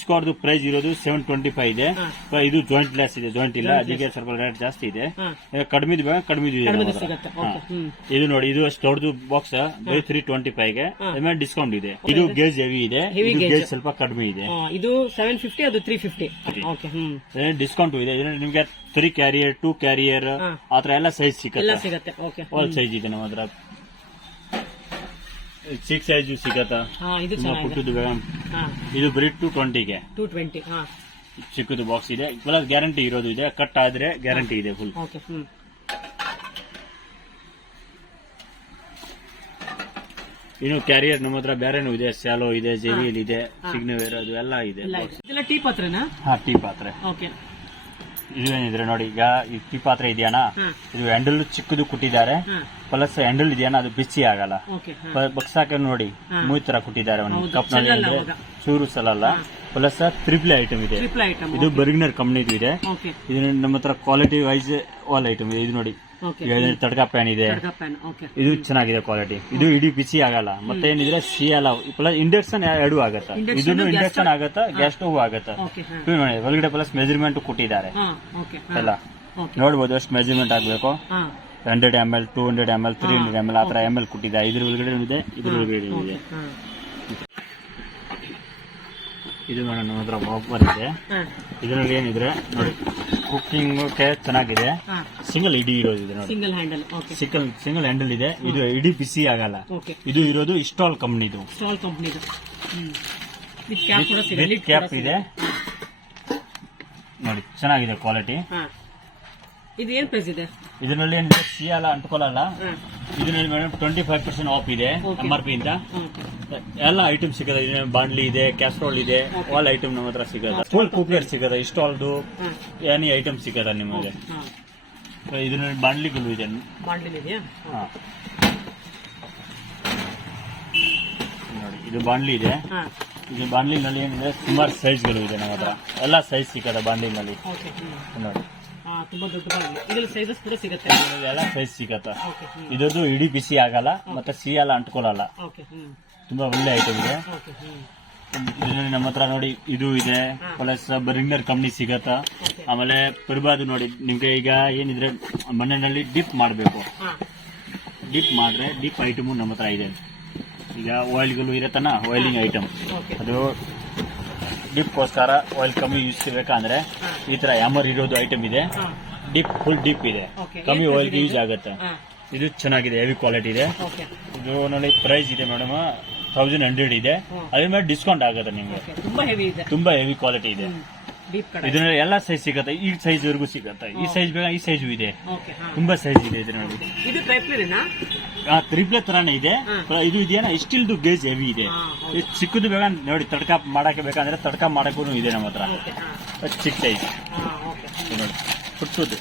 ಸ್ಕ್ವಾರ್ದು ಪ್ರೈಸ್ ಇರೋದು 725 ಇದೆ. ಹಾ. ಇದು ಜಾಯಿಂಟ್ ಲೆಸ್ ಇದೆ, ಜಾಯಿಂಟ್ ಇಲ್ಲ, ಅದಕ್ಕೆ ಸ್ವಲ್ಪ ರೇಟ್ ಜಾಸ್ತಿ ಇದೆ. ಹಾ ಕಡಿಮೆದು ಬೇಕಾದ್ರೆ ಕಡಿಮೆದು ಇದೆ ನಮ್ಮ ಹತ್ರ. ಸಿಗತ್ತೆ. ಹಾ. ಓಕೆ ಹ್ಮ್ ಇದು ನೋಡಿ, ಇದು ಅಷ್ಟು ದೊಡ್ಡದು ಬಾಕ್ಸ್ ಬರೀ 325 ಗೆ. ಆಮೇಲೆ ಡಿಸ್ಕೌಂಟ್ ಇದೆ. ಇದು ಗೇಜ್ ಹೆವಿ ಇದೆ, Heavy ಇದು gauge. ಗೇಜ್ ಸ್ವಲ್ಪ ಕಡಿಮೆ ಇದೆ. ಇದು 750, ಅದು 350. ಓಕೆ ಹ್ಮ್ ಡಿಸ್ಕೌಂಟ್ ಇದೆ. ಇದರಲ್ಲಿ ನಿಮ್ಗೆ 3 ಕ್ಯಾರಿಯರ್ 2 ಕ್ಯಾರಿಯರ್ ಹಾ. ಆತರ ಎಲ್ಲ ಸೈಜ್ ಎಲ್ಲ ಸಿಗುತ್ತೆ. ಸಿಗತ್ತೆ. ಓಕೆ ಆಲ್ ಸೈಜ್ ಇದೆ ನಮ್ಮ ಹತ್ರ. 6 ಸೈಜ್ ಸಿಗತ್ತ. ಹಾ ಇದು ತುಂಬಾ ಚೆನ್ನಾಗಿದೆ. ಪುಟ್ಟದು ಬೇಕಾ? ಹಾ ಇದು ಬರೀ 220 ಗೆ 220. ಹಾ ಚಿಕ್ಕದು ಬಾಕ್ಸ್ ಇದೆ, ಪ್ಲಸ್ ಗ್ಯಾರಂಟಿ ಇರೋದು ಇದೆ. ಕಟ್ ಆದ್ರೆ ಗ್ಯಾರಂಟಿ ಇದೆ ಫುಲ್. ಓಕೆ ಹ್ಮ್ ಇನ್ನು ಕ್ಯಾರಿಯರ್ ನಮ್ಮ ಹತ್ರ ಬೇರೆನೂ ಇದೆ, ಸ್ಯಾಲೋ ಇದೆ, ಜೆವಿಎಲ್ ಇದೆ, ಸಿಗ್ನವೇರ್ ಅದು ಎಲ್ಲ ಇದೆ. ಎಲ್ಲ ಇದೆ. ಇದೆಲ್ಲ ಟೀ ಪಾತ್ರೆನಾ? ಹಾ, ಟೀ ಪಾತ್ರೆ. ಓಕೆ ಇದು ಏನಿದ್ರೆ ನೋಡಿ, ಈಗ ಈ ಟೀ ಪಾತ್ರೆ ಇದೆಯಾನ, ಹಾ ಇದು ಹ್ಯಾಂಡಲ್ ಚಿಕ್ಕದು ಕೊಟ್ಟಿದ್ದಾರೆ, ಹಾ ಪ್ಲಸ್ ಹ್ಯಾಂಡಲ್ ಇದೆಯಾನ ಅದು ಬಿಸಿ ಆಗಲ್ಲ. ಓಕೆ ಹಾ ಬಕ್ಸಾಕ ನೋಡಿ ಹಾ. ಮೂರ್ ತರ ಕೊಟ್ಟಿದ್ದಾರೆ. ಒಂದು ಹೌದು, ಕಪ್ ನಲ್ಲಿ ಚೆಲ್ಲಲ್ಲ ಅಂದ್ರೆ ಅವಾಗ. ಚೂರು ಸಲಲ್ಲ. ಪ್ಲಸ್ ಟ್ರಿಪ್ಲ್ ಐಟಮ್ ಇದೆ. Triple item. ಇದು ಬರ್ಗ್ನರ್ ಕಂಪನಿದು ಇದೆ. ಓಕೆ ಇದು ನಮ್ಮ ಹತ್ರ ಕ್ವಾಲಿಟಿ ವೈಸ್ ಆಲ್ ಐಟಮ್ ಇದೆ. ಇದು ನೋಡಿ, ಓಕೆ ತಡ್ಕ ಪ್ಯಾನ್ ಇದೆ, ಪ್ಯಾನ್. ಓಕೆ ಇದು ಚೆನ್ನಾಗಿದೆ ಕ್ವಾಲಿಟಿ. ಇದು ಇಡೀ ಬಿಸಿ ಆಗಲ್ಲ. ಮತ್ತೆ ಏನಿದ್ರೆ ಸಿಯಲ್ಲ, ಪ್ಲಸ್ ಇಂಡಕ್ಷನ್ ಎರಡು ಆಗತ್ತ. Induction, ಇದನ್ನು gas ಇಂಡಕ್ಷನ್ ಆಗತ್ತ, ಗ್ಯಾಸ್ ಸ್ಟವ್ ಆಗತ್ತ. ಓಕೆ ಹಾ ಇದು ನೋಡಿ, ಒಳಗಡೆ ಪ್ಲಸ್ ಮೆಜರ್ಮೆಂಟ್ ಕೊಟ್ಟಿದ್ದಾರೆ ಹಾ ಓಕೆ ಎಲ್ಲ. ಓಕೆ ನೋಡ್ಬೋದು ಎಷ್ಟು ಮೆಜರ್ಮೆಂಟ್ ಆಗ್ಬೇಕು. ಹಾ 100 ml 200 ml 300 ml ಆತರ ml ಕೊಟ್ಟಿದ್ದಾರೆ. ಇದ್ರ ಒಳಗಡೆ ಇದೆ, ಇದ್ರ ಒಳಗಡೆ ಇದೆ. ಹಾ ಇದು ನೋಡಿ, ನಮ್ಮ ಹತ್ರ ವಾಪರ್ ಇದೆ. ಹಾ ಇದರಲ್ಲಿ ಏನಿದ್ರೆ ನೋಡಿ, ಕುಕ್ಕಿಂಗ್ ಚೆನ್ನಾಗಿದೆ. ಹಾ ಸಿಂಗಲ್ ಇಡಿ ಇರೋದು ಇದೆ ನೋಡಿ, single handle. Okay single handle ಇದೆ. ಇದು ಇಡೀ ಬಿಸಿ ಆಗಲ್ಲ. ಓಕೆ ಇದು ಇರೋದು ಇಸ್ಟಾಲ್ ಕಂಪ್ನಿದು, ಸ್ಟಾಲ್ ಕಂಪ್ನಿದು. ಹ್ಮ್ ವಿತ್ ಕ್ಯಾಪ್ ಕೂಡ ಸಿಗುತ್ತೆ. ವಿತ್ ಕ್ಯಾಪ್ ಇದೆ ನೋಡಿ, ಚೆನ್ನಾಗಿದೆ ಕ್ವಾಲಿಟಿ. ಹಾ ಇದು ಏನ್ ಪ್ರೈಸ್ ಇದೆ? ಇದರಲ್ಲಿ ಏನಿದೆ, ಸಿಯಲ್ಲ, ಅಂಟ್ಕೊಳ್ಳಲ್ಲ. ಹಾ ಇದರಲ್ಲಿ ಮೇಡಮ್ 25% ಆಫ್ ಇದೆ Okay. MRP ಇಂದ. ಓಕೆ ಎಲ್ಲ ಐಟಮ್ ಸಿಗುತ್ತೆ. ಬಾಂಡ್ಲಿ ಇದೆ, ಕ್ಯಾಸ್ಟ್ರೋಲ್ ಇದೆ, ಆಲ್ ಐಟಮ್ ನಮ್ಮ ಹತ್ರ ಸಿಗುತ್ತೆ. ಫುಲ್ ಕುಕ್ಕರ್ ಸಿಗುತ್ತೆ, ಇಸ್ಟಾಲ್ದು ಹಾ ಏನಿ ಐಟಮ್ ಸಿಗುತ್ತೆ ನಿಮಗೆ. ಹಾ ಇದರಲ್ಲಿ ಬಾಂಡ್ಲಿಗಳು ಇದೆ. ಬಾಂಡ್ಲಿ ಇದೆಯಾ? ಹಾ. ನೋಡಿ, ಇದು ಬಾಂಡ್ಲಿ ಇದೆ. ಹಾ ಇದು ಬಾಂಡ್ಲಿನಲ್ಲಿ ಏನಿದೆ ಸುಮಾರು ಸೈಜ್ಗಳು ಇದೆ ನಮ್ಮ ಹತ್ರ, ಎಲ್ಲ ಸೈಜ್ ಸಿಕ್ಕತ್ತೆ ಬಾಂಡ್ಲಿನಲ್ಲಿ ಓಕೆ ನೋಡಿ. ತುಂಬಾ ದೊಡ್ಡ ಬಾಂಡ್ಲಿ, ಇದ್ರಲ್ಲಿ ಸೈಜಸ್ ಕೂಡ ಸಿಗುತ್ತೆ. ಎಲ್ಲ ಸೈಜ್ ಸಿಕ್ಕತ್ತ. ಇದ್ರದ್ದು ಇಡೀ ಬಿಸಿ ಆಗಲ್ಲ ಮತ್ತೆ ಸಿಹಿಯಲ್ಲ ಅಂಟ್ಕೊಳ್ಳಲ್ಲ, ತುಂಬಾ ಒಳ್ಳೆ ಐಟಮ್ ಇದೆ. ಇದರಲ್ಲಿ ನಮ್ಮ ಹತ್ರ ನೋಡಿ ಇದು ಇದೆ, ಪ್ಲಸ್ ಬರ್ಗ್ನರ್ ಕಂಪ್ನಿ ಸಿಗತ್ತ. ಆಮೇಲೆ ಪರ್ಬಾದು ನೋಡಿ, ನಿಮ್ಗೆ ಈಗ ಏನಿದ್ರೆ ಮಣ್ಣಿನಲ್ಲಿ ಡಿಪ್ ಮಾಡಬೇಕು, ಡಿಪ್ ಮಾಡ್ರೆ ಡಿಪ್ ಐಟಮ್ ನಮ್ಮ ಹತ್ರ ಇದೆ. ಈಗ ಆಯಿಲ್ಗಳು ಇರತ್ತನ, ಆಯಿಲಿಂಗ್ ಐಟಮ್, ಅದು ಡಿಪ್ಗೋಸ್ಕರ ಆಯಿಲ್ ಕಮ್ಮಿ ಯೂಸ್ ಬೇಕಂದ್ರೆ ಈ ತರ ಹ್ಯಾಮರ್ ಇರೋದು ಐಟಮ್ ಇದೆ. ಡಿಪ್ ಫುಲ್ ಡಿಪ್ ಇದೆ, ಕಮ್ಮಿ ಆಯಿಲ್ಗೆ ಯೂಸ್ ಆಗುತ್ತೆ. ಇದು ಚೆನ್ನಾಗಿದೆ, ಹೆವಿ ಕ್ವಾಲಿಟಿ ಇದೆ. ಇದು ನೋಡಿ ಪ್ರೈಸ್ ಇದೆ ಮೇಡಮ್ 1100 ಇದೆ. ಅದ್ರ ಮೇಲೆ ಡಿಸ್ಕೌಂಟ್ ಆಗುತ್ತೆ ನಿಮ್ಗೆ. ತುಂಬಾ ಹೆವಿ ಕ್ವಾಲಿಟಿ ಇದೆ. ಇದರಲ್ಲಿ ಎಲ್ಲ ಸೈಜ್ ಸಿಗುತ್ತೆ, ಈ ಸೈಜ್ ವರೆಗೂ ಸಿಗುತ್ತೆ. ಈ ಸೈಜ್ ಬೇಕಾ, ಈ ಸೈಜ್ ಇದೆ, ತುಂಬಾ ಸೈಜ್ ಇದೆ ಇದರಲ್ಲಿ. ತ್ರಿಪ್ಲೆ ತರಾನೇ ಇದೆ. ಇದು ಇದೆಯಾ ಸ್ಟಿಲ್ದು ಗೇಜ್ ಹೆವಿ ಇದೆ. ಚಿಕ್ಕದು ಬೇಕಾ ನೋಡಿ, ತಡ್ಕ ಮಾಡಕ್ಕೆ ಬೇಕಂದ್ರೆ ತಡ್ಕ ಮಾಡಕ್ಕೂ ಇದೆ ನಮ್ಮ ಹತ್ರ. ಚಿಕ್ಕ ಸೈಜ್ ನೋಡಿ, ಪುಟ್ಟದು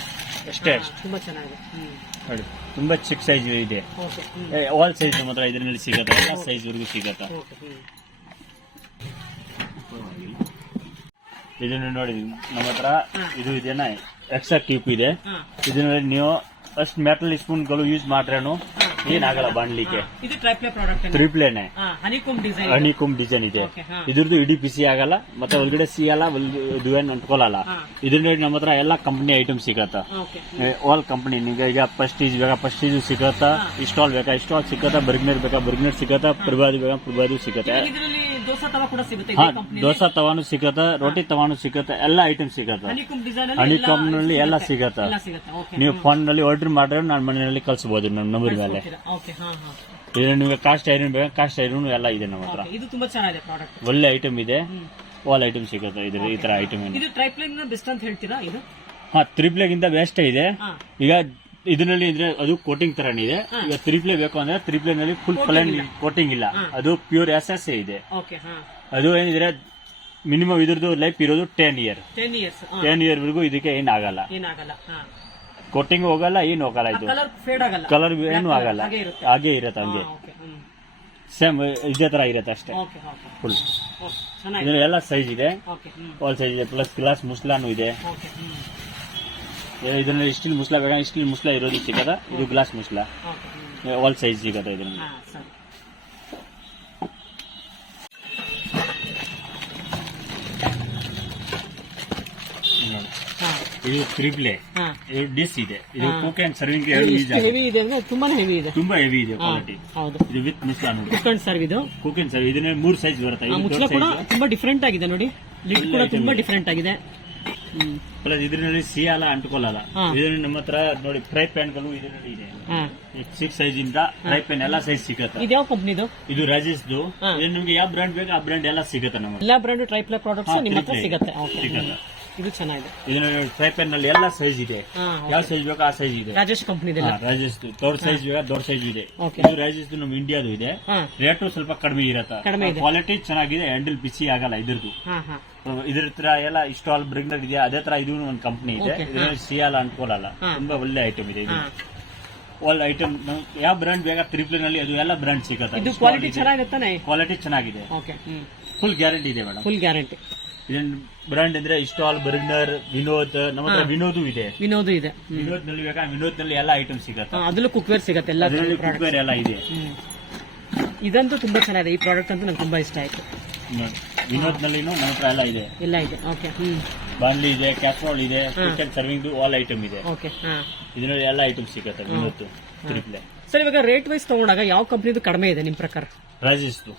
ಅಷ್ಟೇ ನೋಡಿ, ತುಂಬಾ ಚಿಕ್ಕ ಸೈಜ್ ಇದೆ. ಆಲ್ ಸೈಜ್ ನಮ್ಮ ಹತ್ರ ಇದರಲ್ಲಿ ಸಿಗುತ್ತೆ, ಎಲ್ಲ ಸೈಜ್ ವರೆಗೂ ಸಿಗುತ್ತೆ. ಇದನ್ನ ನೋಡಿ ನಮ್ಮ ಹತ್ರ ಇದು ಇದೆಯಾ ಎಕ್ಸ್ಟ್ರಾ ಕ್ಯೂಪ್ ಇದೆ. ಇದರಲ್ಲಿ ನೀವು ಅಷ್ಟು ಮೆಟಲ್ ಸ್ಪೂನ್ಗಳು ಯೂಸ್ ಮಾಡ್ರೇನು ಏನಾಗಲ್ಲ ಬಾಣ್ಲಿಕ್ಕೆ. ತ್ರಿಪ್ಲೇನೆ ಹನಿಕುಂಬ್ ಡಿಸೈನ್ ಇದೆ. ಇದ್ರದ್ದು ಇಡೀ ಬಿಸಿ ಆಗಲ್ಲ ಮತ್ತೆ ಒಳಗಡೆ ಸಿಗಲ್ಲ, ಇದು ಏನು ಅಂಟ್ಕೊಳ್ಳಲ್ಲ. ಇದರಿಂದ ನಮ್ಮ ಹತ್ರ ಎಲ್ಲ ಕಂಪನಿ ಐಟಮ್ ಸಿಗತ್ತ, ಆಲ್ ಕಂಪನಿ. ಈಗ ಪ್ರೆಸ್ಟೀಜ್ ಬೇಕಾ ಪ್ರೆಸ್ಟೀಜ್ ಸಿಗತ್ತ, ಇಸ್ಟಾಲ್ ಬೇಕಾ ಇಸ್ಟಾಲ್ ಸಿಗತ್ತ, ಬರ್ಗ್ನರ್ ಬೇಕಾ ಬರ್ಗ್ನರ್ ಸಿಗತ್ತ, ಪ್ರಭಾದು ಬೇಕಾ ಪ್ರಭಾದು ಸಿಗತ್ತೆ. ದೋಸಾ ತವಾನು ಸಿಗತ್ತ, ರೋಟಿ ತವಾನು ಸಿಗತ್ತೆ, ಎಲ್ಲ ಐಟಮ್ ಸಿಗತ್ತ. ಹನಿಕಂಬ್ ನಲ್ಲಿ ಎಲ್ಲ ಸಿಗತ್ತ. ನೀವು ಫೋನ್ ನಲ್ಲಿ ಆರ್ಡರ್ ಮಾಡ್ರೆ ನಾನು ಮನೆಯಲ್ಲಿ ಕಳ್ಸಬಹುದು ನಮ್ಮ ನಂಬರ್ ಮೇಲೆ. ಇದು ನಿಮಗೆ ಕಾಸ್ಟ್ ಐರನ್ ಬೇಕಾ ಕಾಸ್ಟ್ ಐರನ್ ಎಲ್ಲ ಇದೆ ನಮ್ಮ ಹತ್ರ. ಒಳ್ಳೆ ಐಟಮ್ ಇದೆ, ಆಲ್ ಐಟಮ್ ಸಿಗುತ್ತೆ ಈ ತರ ಐಟಮ್. ಹಾ, ತ್ರಿಪ್ಲೆ ಗಿಂತ ಬೆಸ್ಟ್ ಇದೆ. ಈಗ ಇದರಲ್ಲಿ ಇದ್ರೆ ಅದು ಕೋಟಿಂಗ್ ತರಾನೇ ಇದೆ. ಈಗ ತ್ರಿಪ್ಲೆ ಬೇಕು ಅಂದ್ರೆ ತ್ರಿಪ್ಲೆ ನಲ್ಲಿ ಫುಲ್ ಪ್ಲೇನ್ ಕೋಟಿಂಗ್ ಇಲ್ಲ, ಅದು ಪ್ಯೂರ್ ಎಸ್ ಇದೆ. ಅದು ಏನಿದ್ರೆ ಮಿನಿಮಮ್ ಇದ್ರದ್ದು ಲೈಫ್ ಇರೋದು 10 ಇಯರ್ 10 ಇಯರ್ ವರೆಗೂ ಇದಕ್ಕೆ ಏನಾಗಲ್ಲ, ಕೋಟಿಂಗ್ ಹೋಗಲ್ಲ, ಏನು ಹೋಗಲ್ಲ. ಇದು ಕಲರ್ ಏನು ಆಗಲ್ಲ, ಹಾಗೆ ಇರತ್ತೆ, ಹಂಗೆ ಸೇಮ್ ಇದೇ ತರ ಇರತ್ತೆ ಅಷ್ಟೇ. ಫುಲ್ ಇದರಲ್ಲಿ ಎಲ್ಲ ಸೈಜ್ ಇದೆ, ಆಲ್ ಸೈಜ್ ಇದೆ. ಪ್ಲಸ್ ಗ್ಲಾಸ್ ಮುಸ್ಲಾನು ಇದೆ. ಇದರಲ್ಲಿ ಸ್ಟೀಲ್ ಮುಸ್ಲಾ ಬೇಕಾ ಸ್ಟೀಲ್ ಮುಸ್ಲಾ ಇರೋದು ಸಿಗದ, ಇದು ಗ್ಲಾಸ್ ಮುಸ್ಲಾ ಆಲ್ ಸೈಜ್ ಸಿಗತ್ತೆ ಇದರಲ್ಲಿ. ಇದು ತ್ರಿಪ್ಲೆ, ಇದು ಡಿಸ್ ಇದೆ. ಇದು ಕುಕ್ ಅಂಡ್ ಸರ್ವಿಂಗ್ ತುಂಬಾ ಹೆವಿ ಇದೆ ಕ್ವಾಲಿಟಿ. ಇದು ವಿತ್ ಮುಸ್ಲಾ ನೋಡಿ, ಕುಕ್ ಅಂಡ್ ಸರ್ವ್. ಇದು ಕುಕ್ ಅಂಡ್ ಸರ್ವ್, ಇದನ್ನ 3 ಸೈಜ್ ಬರುತ್ತೆ. ತುಂಬಾ ಡಿಫರೆಂಟ್ ಆಗಿದೆ ನೋಡಿ, ಲಿಡ್ ಕೂಡ ತುಂಬಾ ಡಿಫರೆಂಟ್ ಆಗಿದೆ. ಪ್ಲಸ್ ಇದರಲ್ಲಿ ಸಿಹಿಯಲ್ಲ ಅಂಟ್ಕೊಳ್ಳಲ್ಲ. ಇದರಲ್ಲಿ ನಮ್ಮ ಹತ್ರ ನೋಡಿ ಫ್ರೈ ಪ್ಯಾನ್ ಗಳು ಇದರಲ್ಲಿ ಇದೆ. 6 ಸೈಜ್ ಇಂದ ಫ್ರೈ ಪ್ಯಾನ್ ಎಲ್ಲ ಸೈಜ್ ಸಿಗುತ್ತೆ. ಇದು ಯಾವ ಕಂಪನಿದು? ಇದು ರಾಜೇಶ್ದು. ನಿಮ್ಗೆ ಯಾವ ಬ್ರ್ಯಾಂಡ್ ಬೇಕು ಆ ಬ್ರ್ಯಾಂಡ್ ಎಲ್ಲ ಸಿಗುತ್ತೆ ನಮ್ಮ ಎಲ್ಲ ಬ್ರ್ಯಾಂಡ್ ಟ್ರೈಪ್ಲೆ ಪ್ರಾಡಕ್ಟ್ಸ್ ನಿಮ್ಮ ಹತ್ರ ಸಿಗುತ್ತೆ. ಇದು ಚೆನ್ನಾಗಿದೆ. ಇದರಲ್ಲಿ ಫ್ರೈ ಪ್ಯಾನ್ ನಲ್ಲಿ ಎಲ್ಲ ಸೈಜ್ ಇದೆ, ಯಾವ ಸೈಜ್ ಬೇಕು ಆ ಸೈಜ್ ಇದೆ. ರಾಜೇಶ್ ಕಂಪನಿ ರಾಜೇಶ್ ದೊಡ್ಡ ಸೈಜ್ ಬೇಕಾ ದೊಡ್ಡ ಸೈಜ್ ಇದೆ. ಇದು ರಾಜೇಶ್ ನಮ್ಮ ಇಂಡಿಯಾದು ಇದೆ. ರೇಟು ಸ್ವಲ್ಪ ಕಡಿಮೆ ಇರತ್ತೆ, ಕ್ವಾಲಿಟಿ ಚೆನ್ನಾಗಿದೆ, ಹ್ಯಾಂಡಲ್ ಬಿಸಿ ಆಗಲ್ಲ ಇದ್ರದ್ದು. ಇದ್ರ ತರ ಎಲ್ಲ ಇಸ್ಟಾಲ್ ಬ್ರಿಗ್ನರ್ ಇದೆ, ಅದೇ ತರ ಇದು ಒಂದು ಕಂಪನಿ ಇದೆ. ಇದರಲ್ಲಿ ಸಿಹಿಯಲ್ಲ ಅಂಟ್ಕೊಳ್ಳಲ್ಲ, ತುಂಬಾ ಒಳ್ಳೆ ಐಟಮ್ ಇದೆ. ಇದು ಆಲ್ ಐಟಮ್ ಯಾವ ಬ್ರ್ಯಾಂಡ್ ಬೇಕಾ ತ್ರಿಪ್ಲೆ ನಲ್ಲಿ ಅದು ಎಲ್ಲ ಬ್ರ್ಯಾಂಡ್ ಸಿಗುತ್ತೆ. ಕ್ವಾಲಿಟಿ ಚೆನ್ನಾಗಿದೆ, ಫುಲ್ ಗ್ಯಾರಂಟಿ ಇದೆ ಮೇಡಮ್, ಫುಲ್ ಗ್ಯಾರಂಟಿ. ಇದನ್ನ ಬ್ರ್ಯಾಂಡ್ ಅಂದ್ರೆ ಇಸ್ಟಾಲ್, ಬರ್ಗ್ನರ್, ವಿನೋದ್. ನಮ್ಮ ಹತ್ರ ವಿನೋದ್ ಇದೆ. ವಿನೋದ್ ನಲ್ಲಿ ಬೇಕಾ ವಿನೋದ್ ನಲ್ಲಿ ಎಲ್ಲ ಐಟಮ್ ಸಿಗುತ್ತೆ. ಅದ್ರಲ್ಲೂ ಕುಕ್ವೇರ್ ಸಿಗುತ್ತೆ, ಎಲ್ಲ ಕುಕ್ವೇರ್ ಎಲ್ಲ ಇದೆ. ಇದಂತೂ ತುಂಬಾ ಚೆನ್ನಾಗಿದೆ, ಈ ಪ್ರಾಡಕ್ಟ್ ಅಂತೂ ನಂಗೆ ತುಂಬಾ ಇಷ್ಟ ಆಯ್ತು. ವಿನೋದ್ ನಲ್ಲಿ ನಮ್ಮ ಹತ್ರ ಎಲ್ಲ ಇದೆ, ಬಾಂಡ್ಲಿ ಇದೆ, ಕ್ಯಾಸ್ಟ್ರೋಲ್ ಇದೆ, cook and serving all item ಇದೆ. ಇದರಲ್ಲಿ ಎಲ್ಲ ಐಟಮ್ ಸಿಗುತ್ತೆ ವಿನೋದ್ ತ್ರಿಪ್ಲೆ. ಸರ್, ಇವಾಗ ರೇಟ್ ವೈಸ್ ತಗೊಂಡಾಗ ಯಾವ ಕಂಪನಿದು ಕಡಿಮೆ ಇದೆ ನಿಮ್ ಪ್ರಕಾರ? ರಾಜೇಶ್ದು.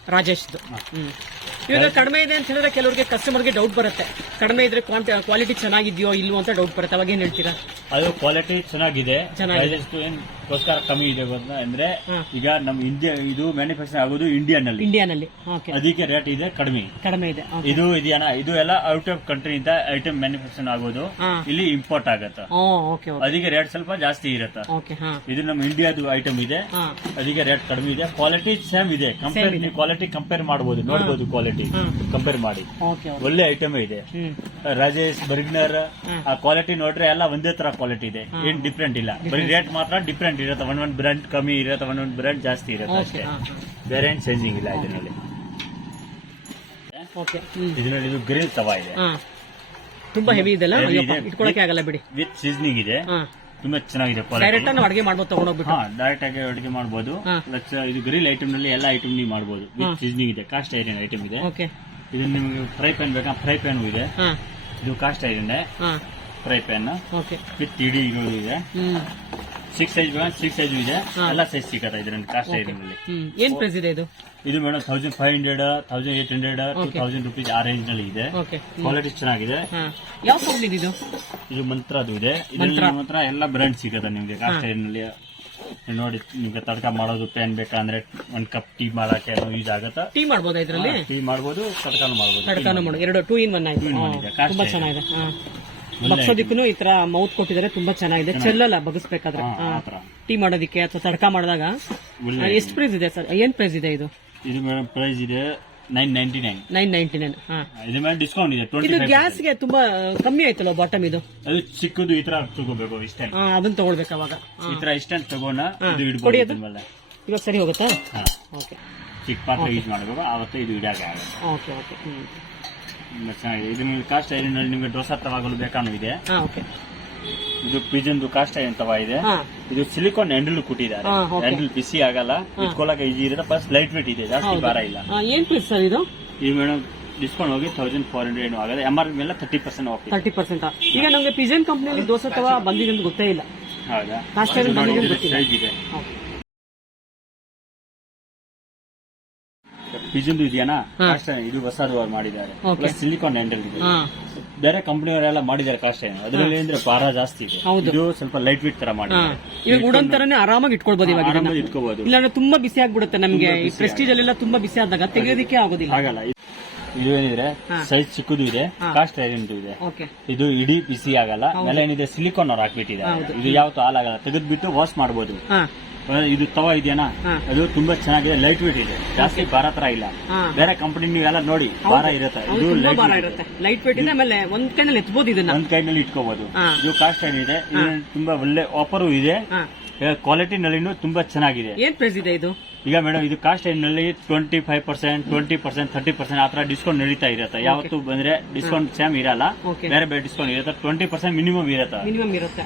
ಇವಾಗ ಕಡಿಮೆ ಇದೆ ಅಂತ ಹೇಳಿದ್ರೆ ಕೆಲವರಿಗೆ ಕಸ್ಟಮರ್ಗೆ ಡೌಟ್ ಬರುತ್ತೆ, ಕಡಿಮೆ ಇದ್ರೆ ಕ್ವಾಲಿಟಿ ಚೆನ್ನಾಗಿದೆಯೋ ಇಲ್ವೋ ಅಂತ ಡೌಟ್ ಬರುತ್ತೆ. ಅವಾಗ ಏನ್ ಹೇಳ್ತೀರಾ? ಅದು ಕ್ವಾಲಿಟಿ ಚೆನ್ನಾಗಿದೆ, ಏನ್ಗೋಸ್ಕರ ಕಮ್ಮಿ ಇದೆ ಅಂದ್ರೆ ಈಗ ನಮ್ಮ ಇಂಡಿಯಾ ಇದು ಮ್ಯಾನುಫ್ಯಾಕ್ಚರ್ ಆಗೋದು ಇಂಡಿಯಾನಲ್ಲಿ, ಅದಕ್ಕೆ ರೇಟ್ ಇದೆ ಕಡಿಮೆ ಇದೆ. ಇದು ಇದೆಯಾ, ಇದು ಎಲ್ಲ ಔಟ್ ಆಫ್ ಕಂಟ್ರಿ ಇಂದ ಐಟಮ್ ಮ್ಯಾನುಫ್ಯಾಕ್ಚರ್ ಆಗೋದು, ಇಲ್ಲಿ ಇಂಪೋರ್ಟ್ ಆಗತ್ತೆ, ಅದಕ್ಕೆ ರೇಟ್ ಸ್ವಲ್ಪ ಜಾಸ್ತಿ ಇರುತ್ತೆ. ಇದು ನಮ್ಮ ಇಂಡಿಯಾದು ಐಟಮ್ ಇದೆ, ಅದಕ್ಕೆ ರೇಟ್ ಕಡಿಮೆ ಇದೆ. ಕ್ವಾಲಿಟಿ ಸೇಮ್ ಇದೆ, ಕ್ವಾಲಿಟಿ ಕಂಪೇರ್ ಮಾಡಬಹುದು, ನೋಡಬಹುದು ಕ್ವಾಲಿಟಿ ಕಂಪೇರ್ ಮಾಡಿ. ಒಳ್ಳೆ ಐಟಮ್ ಇದೆ. ರಾಜೇಶ್, ಬರ್ಗ್ನರ್ ಆ ಕ್ವಾಲಿಟಿ ನೋಡ್ರೆ ಎಲ್ಲ ಒಂದೇ ತರ ಕ್ವಾಲಿಟಿ ಇದೆ, ಏನ್ ಡಿಫ್ರೆಂಟ್ ಇಲ್ಲ. ಬರೀ ರೇಟ್ ಮಾತ್ರ ಡಿಫ್ರೆಂಟ್ ಇರುತ್ತೆ, ಒಂದೊಂದು ಬ್ರ್ಯಾಂಡ್ ಕಮ್ಮಿ ಇರುತ್ತೆ, ಒಂದೊಂದು ಬ್ರ್ಯಾಂಡ್ ಜಾಸ್ತಿ ಇರುತ್ತೆ ಅಷ್ಟೇ, ಬೇರೆ ಏನ್ ಚೇಂಜಿಂಗ್ ಇಲ್ಲ ಇದರಲ್ಲಿ. ಓಕೆ ಇದರಲ್ಲಿ ಇದು ಗ್ರಿಲ್ ತವಾ ಇದೆ, ತುಂಬಾ ಹೆವಿ ಇದೆಲ್ಲ, Heavy ಇದೆ. ಇಟ್ಕೊಳಕ್ಕೆ ಆಗಲ್ಲ ಬಿಡಿ. ವಿತ್ ಸೀಸನಿಂಗ್ ಇದೆ, ತುಂಬಾ ಚೆನ್ನಾಗಿದೆ ಡೈರೆಕ್ಟ್ ನಾವು ಅಡಿಗೆ ಮಾಡ್ಬೋದು ತಗೊಂಡೋಗ್ಬಿಟ್ಟು. ಡೈರೆಕ್ಟ್ ಆಗಿ ಅಡುಗೆ ಮಾಡಬಹುದು. ಇದು ಗ್ರಿಲ್ ಐಟಮ್ ನಲ್ಲಿ ಎಲ್ಲ ಐಟಮ್ ನೀವು ಮಾಡಬಹುದು. ವಿತ್ ಸೀಸನಿಂಗ್ ಇದೆ, ಕಾಸ್ಟ್ ಐರನ್ ಐಟಮ್ ಇದೆ. ಓಕೆ, ಇದು ನಿಮಗೆ ಫ್ರೈ ಪ್ಯಾನ್ ಬೇಕಾ, ಫ್ರೈ ಪ್ಯಾನ್ ಇದೆ. ಇದು cast iron fry pan okay, with ಇಡಿ ಇರೋದು ಇದೆ. 6 ಸೈಜ್ ಬೇಕಾ 6 ಸೈಜ್ ಇದೆ, ಎಲ್ಲ ಸೈಜ್ ಸಿಗತ್ತೆ ಇದರಲ್ಲಿ ಕಾಸ್ಟ್ ಐರನ್ ನಲ್ಲಿ. ಏನ್ ಪ್ರೈಸ್ ಇದೆ ಇದು? ಇದು ಮೇಡಮ್ 1500, 1800, 2000 ರುಪೀಸ್ ಆ ರೇಂಜ್ ನಲ್ಲಿ ಇದೆ. ಕ್ವಾಲಿಟಿ ಚೆನ್ನಾಗಿದೆ. ಯಾವ ಕಂಪ್ನಿ ಇದು? ಇದು ಮಂತ್ರದ್ದು ಇದೆ. ಇದರಲ್ಲಿ ಮಾತ್ರ ಎಲ್ಲ ಬ್ರ್ಯಾಂಡ್ ಸಿಗತ್ತೆ ನಿಮ್ಗೆ ಕಾಸ್ಟ್ ಐರನ್ ನಲ್ಲಿ. ನೋಡಿ, ನಿಮ್ಗೆ ತಡಕ ಮಾಡೋದು ಪ್ಯಾನ್ ಬೇಕಂದ್ರೆ 1 ಕಪ್ ಟೀ ಮಾಡಕ್ಕೆ ಯೂಸ್ ಆಗತ್ತೆ. ಟೀ ಮಾಡ್ಬೋದಾ ಇದ್ರಲ್ಲಿ? ಟೀ ಮಾಡಬಹುದು, ತಡಕಾನು ಮಾಡಬಹುದು. ತಡಕಾನು ಮಾಡಬಹುದು, ಎರಡು 2 in 1 ಆಯ್ತು. ತುಂಬಾ ಚೆನ್ನಾಗಿದೆ. ಬಗ್ಸೋದಿಕ್ಕೂ ಈ ತರ ಮೌತ್ ಕೊಟ್ಟಿದ್ದಾರೆ, ತುಂಬಾ ಚೆನ್ನಾಗಿದೆ. ಚೆಲ್ಲಲ್ಲ ಬಗ್ಸ್ಬೇಕಾದ್ರೆ. ಟೀ ಮಾಡೋದಿಕ್ಕೆ ಅಥವಾ ತಡಕ ಮಾಡಿದಾಗ. ಎಷ್ಟು ಪ್ರೈಸ್ ಇದೆ ಸರ್? ಏನ್ ಪ್ರೈಸ್ ಇದೆ ಇದು? ಇದು ಮೇಡಮ್ ಪ್ರೈಸ್ ಇದೆ 999. 999. ಇದು ಮೇಲೆ ಡಿಸ್ಕೌಂಟ್ ಇದೆ 25%. ಇದು ಗ್ಯಾಸ್ಗೆ ತುಂಬಾ ಕಮ್ಮಿ ಆಯ್ತಲ್ಲ ಬಾಟಮ್ ಇದು? ಅದು ಚಿಕ್ಕದು ಈ ತರ ತಗೋಬೇಕು ಇಷ್ಟ. ಅದನ್ನ ತಗೊಳ್ಬೇಕು ಅವಾಗ. ಈ ತರ ಇಷ್ಟ ತಗೋಣ, ಇದು ಇಡ್ಬೋದು ಮೇಲೆ. ಇವಾಗ ಸರಿ ಹೋಗುತ್ತಾ? ಓಕೆ, ಚಿಕ್ಕ ಪಾತ್ರೆ ಯೂಸ್ ಮಾಡಬೇಕು, ಆವತ್ತು ಇದು ಇಡಕ್ಕೆ ಆಗುತ್ತೆ. ಓಕೆ ಓಕೆ, ತುಂಬಾ ಚೆನ್ನಾಗಿದೆ. ಇದು ನಿಮ್ಗೆ ಕಾಸ್ಟ್ ಐರನ್ ನಲ್ಲಿ ನಿಮ್ಗೆ ಡೋಸಾ ತವಾಗಲು ಬೇಕಾನು ಇದೆ. ಓಕೆ, ಇದು ಪಿಜನ್ ಕಾಸ್ಟ್ ಐರನ್ ತವಾ ಇದೆ. ಇದು ಸಿಲಿಕಾನ್ ಹ್ಯಾಂಡಲ್ ಕೊಟ್ಟಿದ್ದಾರೆ. ಹ್ಯಾಂಡಲ್ ಬಿಸಿ ಆಗಲ್ಲ, ಇಟ್ಕೊಳ್ಳಕ್ಕೆ ಈಜಿ ಇರುತ್ತೆ, ಪ್ಲಸ್ ಲೈಟ್ ವೇಟ್ ಇದೆ, ಜಾಸ್ತಿ ಭಾರ ಇಲ್ಲ. ಏನ್ ಪ್ರೈಸ್ ಸರ್ ಇದು? ಇದು ಮೇಡಮ್ ಡಿಸ್ಕೌಂಟ್ ಹೋಗಿ 1400 ಏನು ಆಗದೆ. MRP ಮೇಲೆ 30% ಆಫ್. 30%. ಈಗ ನಮ್ಗೆ ಪಿಜನ್ ಕಂಪ್ನಿಯಲ್ಲಿ ದೋಸೆ ತವಾ ಬಂದಿದೆ ಅಂತ ಗೊತ್ತೇ ಇಲ್ಲ. ಹೌದಾ? ಕಾಸ್ಟ್ ಐರನ್ ಬಂದಿದೆ ಅಂತ ಗೊತ್ತಿಲ್ಲ. ಸೈಜ್ ಇದೆ. ಪಿಜನ್ ಇದೆಯಾ, ಇದು ಹೊಸದು ಮಾಡಿದ್ದಾರೆ. ಪ್ಲಸ್ ಸಿಲಿಕಾನ್ ಹ್ಯಾಂಡಲ್ ಇದೆ. ಬೇರೆ ಕಂಪನಿಯವರೆಲ್ಲ ಮಾಡಿದ್ದಾರೆ ಕಾಸ್ಟ್ ಐರನ್. ಅದರಲ್ಲಿ ಅಂದ್ರೆ ಭಾರ ಜಾಸ್ತಿ ಇದೆ. ಇದು ಸ್ವಲ್ಪ ಲೈಟ್ ವೇಟ್ ತರ ಮಾಡಿದ್ದಾರೆ. ಇವಾಗ ಉಡನ್ ತರನೇ ಆರಾಮಾಗಿ ಇಟ್ಕೊಳ್ಬಹುದು. ಇವಾಗ ಆರಾಮಾಗಿ ಇಟ್ಕೋಬಹುದು. ಇಲ್ಲಾಂದ್ರೆ ತುಂಬಾ ಬಿಸಿ ಆಗ್ಬಿಡುತ್ತೆ ನಮ್ಗೆ. ಈ ಪ್ರೆಸ್ಟೀಜ್ ಅಲ್ಲೆಲ್ಲ ತುಂಬಾ ಬಿಸಿ ಆದಾಗ ತೆಗೆಯೋದಿಕ್ಕೆ ಆಗೋದಿಲ್ಲ. ಆಗಲ್ಲ. ಇದು ಏನಿದ್ರೆ ಸೈಜ್ ಚಿಕ್ಕದು ಇದೆ, ಕಾಸ್ಟ್ ಐರನ್ ಇದೆ. ಇದು ಇಡೀ ಬಿಸಿ ಆಗಲ್ಲ. ಮೇಲೆ ಏನಿದೆ ಸಿಲಿಕಾನ್ ಅವ್ರು ಹಾಕ್ಬಿಟ್ಟಿದ್ದಾರೆ. ಇದು ಯಾವತ್ತೂ ಹಾಲಾಗಲ್ಲ, ತೆಗೆದ್ಬಿಟ್ಟು ವಾಶ್ ಮಾಡಬಹುದು. ಇದು ತವಾ ಇದೆಯಾ, ಅದು ತುಂಬಾ ಚೆನ್ನಾಗಿದೆ, ಲೈಟ್ ವೇಟ್ ಇದೆ, ಜಾಸ್ತಿ ಭಾರ ತರ ಇಲ್ಲ. ಬೇರೆ ಕಂಪನಿ ನೀವೆಲ್ಲ ನೋಡಿ ಭಾರ ಇರುತ್ತೆ. ಇದು ಲೈಟ್ ವೇಟ್ ಇದೆ. ಆಮೇಲೆ ಒಂದ್ ಕೈನಲ್ಲಿ ಎತ್ಬಹುದು, ಇದನ್ನ ಒಂದ್ ಕೈನಲ್ಲಿ ಇಟ್ಕೋಬಹುದು. ಇದು ಕಾಸ್ಟ್ ಐರನ್ ಇದೆ. ಇದು ತುಂಬಾ ಒಳ್ಳೆ ಆಫರ್ ಇದೆ. ಕ್ವಾಲಿಟಿ ನಲ್ಲಿನೂ ತುಂಬಾ ಚೆನ್ನಾಗಿದೆ. ಏನ್ ಪ್ರೈಸ್ ಇದೆ ಇದು? ಈಗ ಮೇಡಮ್ ಇದು ಕಾಸ್ಟ್ ಐರನ್ ನಲ್ಲಿ 25%, 20%, 30% ಆತರ ಡಿಸ್ಕೌಂಟ್ ನಡೀತಾ ಇರುತ್ತೆ. ಯಾವತ್ತು ಬಂದ್ರೆ ಡಿಸ್ಕೌಂಟ್ ಸೇಮ್ ಇರಲ್ಲ, ಬೇರೆ ಬೇರೆ ಡಿಸ್ಕೌಂಟ್ ಇರುತ್ತೆ. 20% ಮಿನಿಮಮ್ ಇರುತ್ತೆ,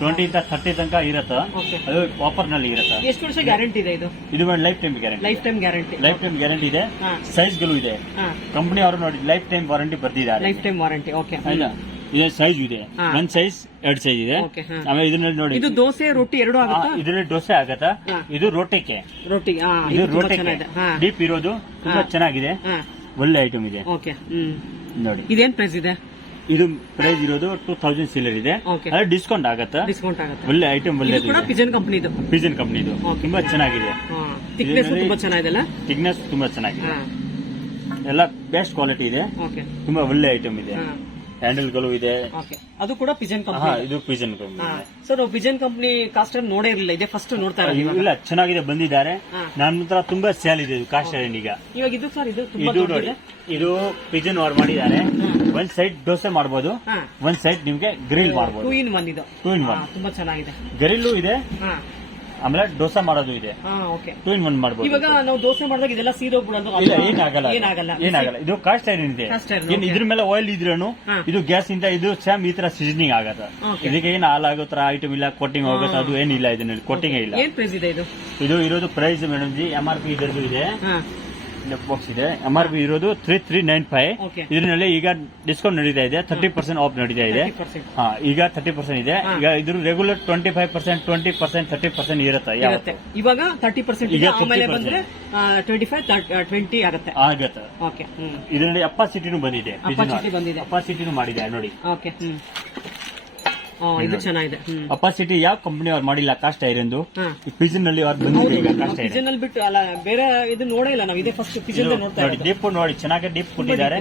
20 ಇಂದ 30 ತನಕ ಇರುತ್ತೆ. ಅದು ಆಫರ್ ನಲ್ಲಿ ಇರುತ್ತೆ. ಎಷ್ಟು ವರ್ಷ ಗ್ಯಾರಂಟಿ ಇದೆ ಇದು? ಇದು life time guarantee. Life time guarantee ಇದೆ. ಸೈಜ್ ಗಳು ಇದೆ. ಕಂಪನಿ ಅವರು ನೋಡಿ ಲೈಫ್ ಟೈಮ್ ವಾರಂಟಿ ಬರ್ದಿದ್ದಾರೆ. Life time warranty. ಓಕೆ, ಇದೆ ಸೈಜ್ ಇದೆ. 1 ಸೈಜ್ 2 ಸೈಜ್ ಇದೆ. ಆಮೇಲೆ ಇದರಲ್ಲಿ ನೋಡಿ, ಇದು ದೋಸೆ ರೊಟ್ಟಿ ಎರಡು ಆಗುತ್ತಾ? ಇದರಲ್ಲಿ ದೋಸೆ ಆಗತ್ತಾ, ಇದು ರೊಟ್ಟಿಗೆ. ಇದು ರೊಟ್ಟಿಗೆ ಡೀಪ್ ಇರೋದು, ತುಂಬಾ ಚೆನ್ನಾಗಿದೆ, ಒಳ್ಳೆ ಐಟಮ್ ಇದೆ. ನೋಡಿ ಇದೇನ್ ಪ್ರೈಸ್ ಇದೆ? ಇದು ಪ್ರೈಸ್ ಇರೋದು 2000 ಸಿಲರ್ ಇದೆ. ಡಿಸ್ಕೌಂಟ್ ಆಗತ್ತಾ? ಒಳ್ಳೆ ಐಟಮ್, ಒಳ್ಳೆ ಪಿಜನ್ ಕಂಪನಿದು. ಪಿಜನ್ ಕಂಪನಿದು ತುಂಬಾ ಚೆನ್ನಾಗಿದೆ. ಥಿಕ್ನೆಸ್ ತುಂಬಾ ಚೆನ್ನಾಗಿದೆ. ಥಿಕ್ನೆಸ್ ತುಂಬಾ ಚೆನ್ನಾಗಿದೆ, ಎಲ್ಲ ಬೆಸ್ಟ್ ಕ್ವಾಲಿಟಿ ಇದೆ. ತುಂಬಾ ಒಳ್ಳೆ ಐಟಮ್ ಇದೆ. ಹ್ಯಾಂಡಲ್ ಗಳು ಇದೆ. ಅದು ಕೂಡ ಪಿಜನ್ ಕಂಪನಿ. ಇದು Pigeon company. Sir, Pigeon company cost ನೋಡೇ ಇರಲಿಲ್ಲ, ಇದೆ ಫಸ್ಟ್ ನೋಡ್ತಾ ಇರೋದು. ಇಲ್ಲ, ಚೆನ್ನಾಗಿದೆ, ಬಂದಿದ್ದಾರೆ. ನನ್ನ ಹತ್ರ ತುಂಬಾ ಸೇಲ್ ಇದೆ ಕಾಸ್ಟ್ ಐರನ್. ಈಗ ಇದು ಸರ್, ಇದು ನೋಡಿ, ಇದು ಪಿಜನ್ ಅವ್ರು ಮಾಡಿದ್ದಾರೆ. 1 ಸೈಡ್ ದೋಸೆ ಮಾಡಬಹುದು, 1 ಸೈಡ್ ನಿಮ್ಗೆ ಗ್ರಿಲ್ ಮಾಡಬಹುದು. 2 in 1 ಇದು. 2 in 1 ತುಂಬಾ ಚೆನ್ನಾಗಿದೆ. ಗ್ರಿಲ್ ಇದೆ, ಆಮೇಲೆ ದೋಸೆ ಮಾಡೋದು ಇದೆ. 2 in 1 ಮಾಡಬಹುದು. ಇವಾಗ ನಾವು ದೋಸೆ ಮಾಡಿದಾಗ ಇದೆಲ್ಲ ಸೀದೋಗ್ಬಿಡೋದು. ಇಲ್ಲ, ಏನಾಗಲ್ಲ. ಇದು ಕಾಸ್ಟ್ ಐರನ್ ಇದೆ. ಇದ್ರ ಮೇಲೆ ಆಯಿಲ್ ಇದ್ರೂ ಇದು ಗ್ಯಾಸ್ ಇಂದ ಇದು ಸೇಮ್ ಈ ತರ ಸೀಸನಿಂಗ್ ಆಗತ್ತೆ. ಇದಕ್ಕೆ ಏನ್ ಹಾಲಾಗೋ ತರ ಐಟಮ್ ಇಲ್ಲ, ಕೋಟಿಂಗ್ ಹೋಗುತ್ತೆ, ಅದು ಏನಿಲ್ಲ. ಇದರಲ್ಲಿ ಕೋಟಿಂಗ್ ಇಲ್ಲ. ಏನ್ ಪ್ರೈಸ್ ಇದೆ ಇದು? ಇದು ಇರೋದು ಪ್ರೈಸ್ ಮೇಡಮ್ ಜಿ, MRP ಇದರದ್ದು ಇದೆ. ಬಾಕ್ಸ್ ಇದೆ. MRP ಇರೋದು 3395. ಇದರಲ್ಲಿ ಈಗ ಡಿಸ್ಕೌಂಟ್ ನಡೀತಾ ಇದೆ, 30% ಆಫ್ ನಡೀತಾ ಇದೆ. ಈಗ 30% ಇದೆ. ಈಗ ಇದ್ರ ರೆಗ್ಯುಲರ್ 25%, 20%, 30% ಇರುತ್ತೆ. ಇವಾಗ 30% ಆಮೇಲೆ ಬಂದ್ರೆ 25-20 ಆಗುತ್ತೆ. ಇದರಲ್ಲಿ ಅಪಾಸಿಟಿನೂ ಬಂದಿದೆ. ಅಪಾಸಿಟಿನೂ ಮಾಡಿದೆ ನೋಡಿ. ಇದು ಚೆನ್ನಾಗಿದೆ. ಅಪಾಸಿಟಿ ಯಾವ ಕಂಪನಿ ಅವ್ರು ಮಾಡಿಲ್ಲ ಕಾಸ್ಟ್ ಐರನ್ದು. ಪಿಜನ್ ನಲ್ಲಿ ಅವ್ರು ಬಂದಿದೆ. ಈಗ ಕಾಸ್ಟ್ ಐರನ್ ಪಿಜನ್ ಅಲ್ಲಿ ಬಿಟ್ಟು ಅಲ್ಲ, ಬೇರೆ ಇದು ನೋಡೇ ಇಲ್ಲ ನಾವು. ಇದೇ ಫಸ್ಟ್ ಪಿಜನ್ ನೋಡ್ತಾ ನೋಡಿ. ಡೀಪ್ ನೋಡಿ, ಚೆನ್ನಾಗಿ ಡೀಪ್ ಕೊಟ್ಟಿದ್ದಾರೆ,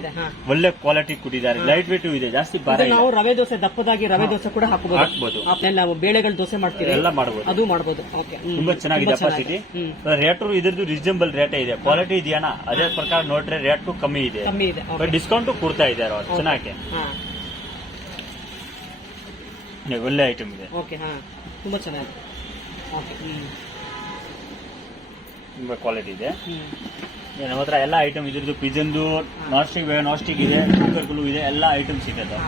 ಒಳ್ಳೆ ಕ್ವಾಲಿಟಿ ಕೊಟ್ಟಿದ್ದಾರೆ, ಲೈಟ್ ವೇಟ್ ಇದೆ, ಜಾಸ್ತಿ ಭಾರ ಇಲ್ಲ. ನಾವು ರವೆ ದೋಸೆ, ದಪ್ಪದಾಗಿ ರವೆ ದೋಸೆ ಕೂಡ ಹಾಕಬಹುದು. ನಾವು ಬೇಳೆಗಳು ದೋಸೆ ಮಾಡ್ತೀವಿ, ಎಲ್ಲ ಮಾಡಬಹುದು, ಅದು ಮಾಡಬಹುದು. ತುಂಬಾ ಚೆನ್ನಾಗಿದೆ. ಅಪಾಸಿಟಿ ರೇಟ್ ಇದ್ರದ್ದು ರೀಸನಬಲ್ ರೇಟ್ ಇದೆ. ಕ್ವಾಲಿಟಿ ಇದೆಯಾ, ಅದೇ ಪ್ರಕಾರ ನೋಡ್ರೆ ರೇಟ್ ಕಮ್ಮಿ ಇದೆ. ಡಿಸ್ಕೌಂಟ್ ಕೊಡ್ತಾ ಇದ್ದಾರೆ ಅವ್ರು ಚೆನ್ನಾಗಿ. ಒಳ್ಳೆ ಐಟಮ್ ಇದೆ. ತುಂಬಾ ಚೆನ್ನಾಗಿದೆ. ತುಂಬಾ ಕ್ವಾಲಿಟಿ ಇದೆ. ನಮ್ಮ ಹತ್ರ ಎಲ್ಲ ಐಟಮ್ ಇದ್ರದ್ದು ಪಿಜನ್ದು ನಾಸ್ಟಿಕ್ ಇದೆ ಕುಕ್ಕರ್ಗಳು ಇದೆ ಎಲ್ಲ ಐಟಮ್ ಸಿಗುತ್ತೆ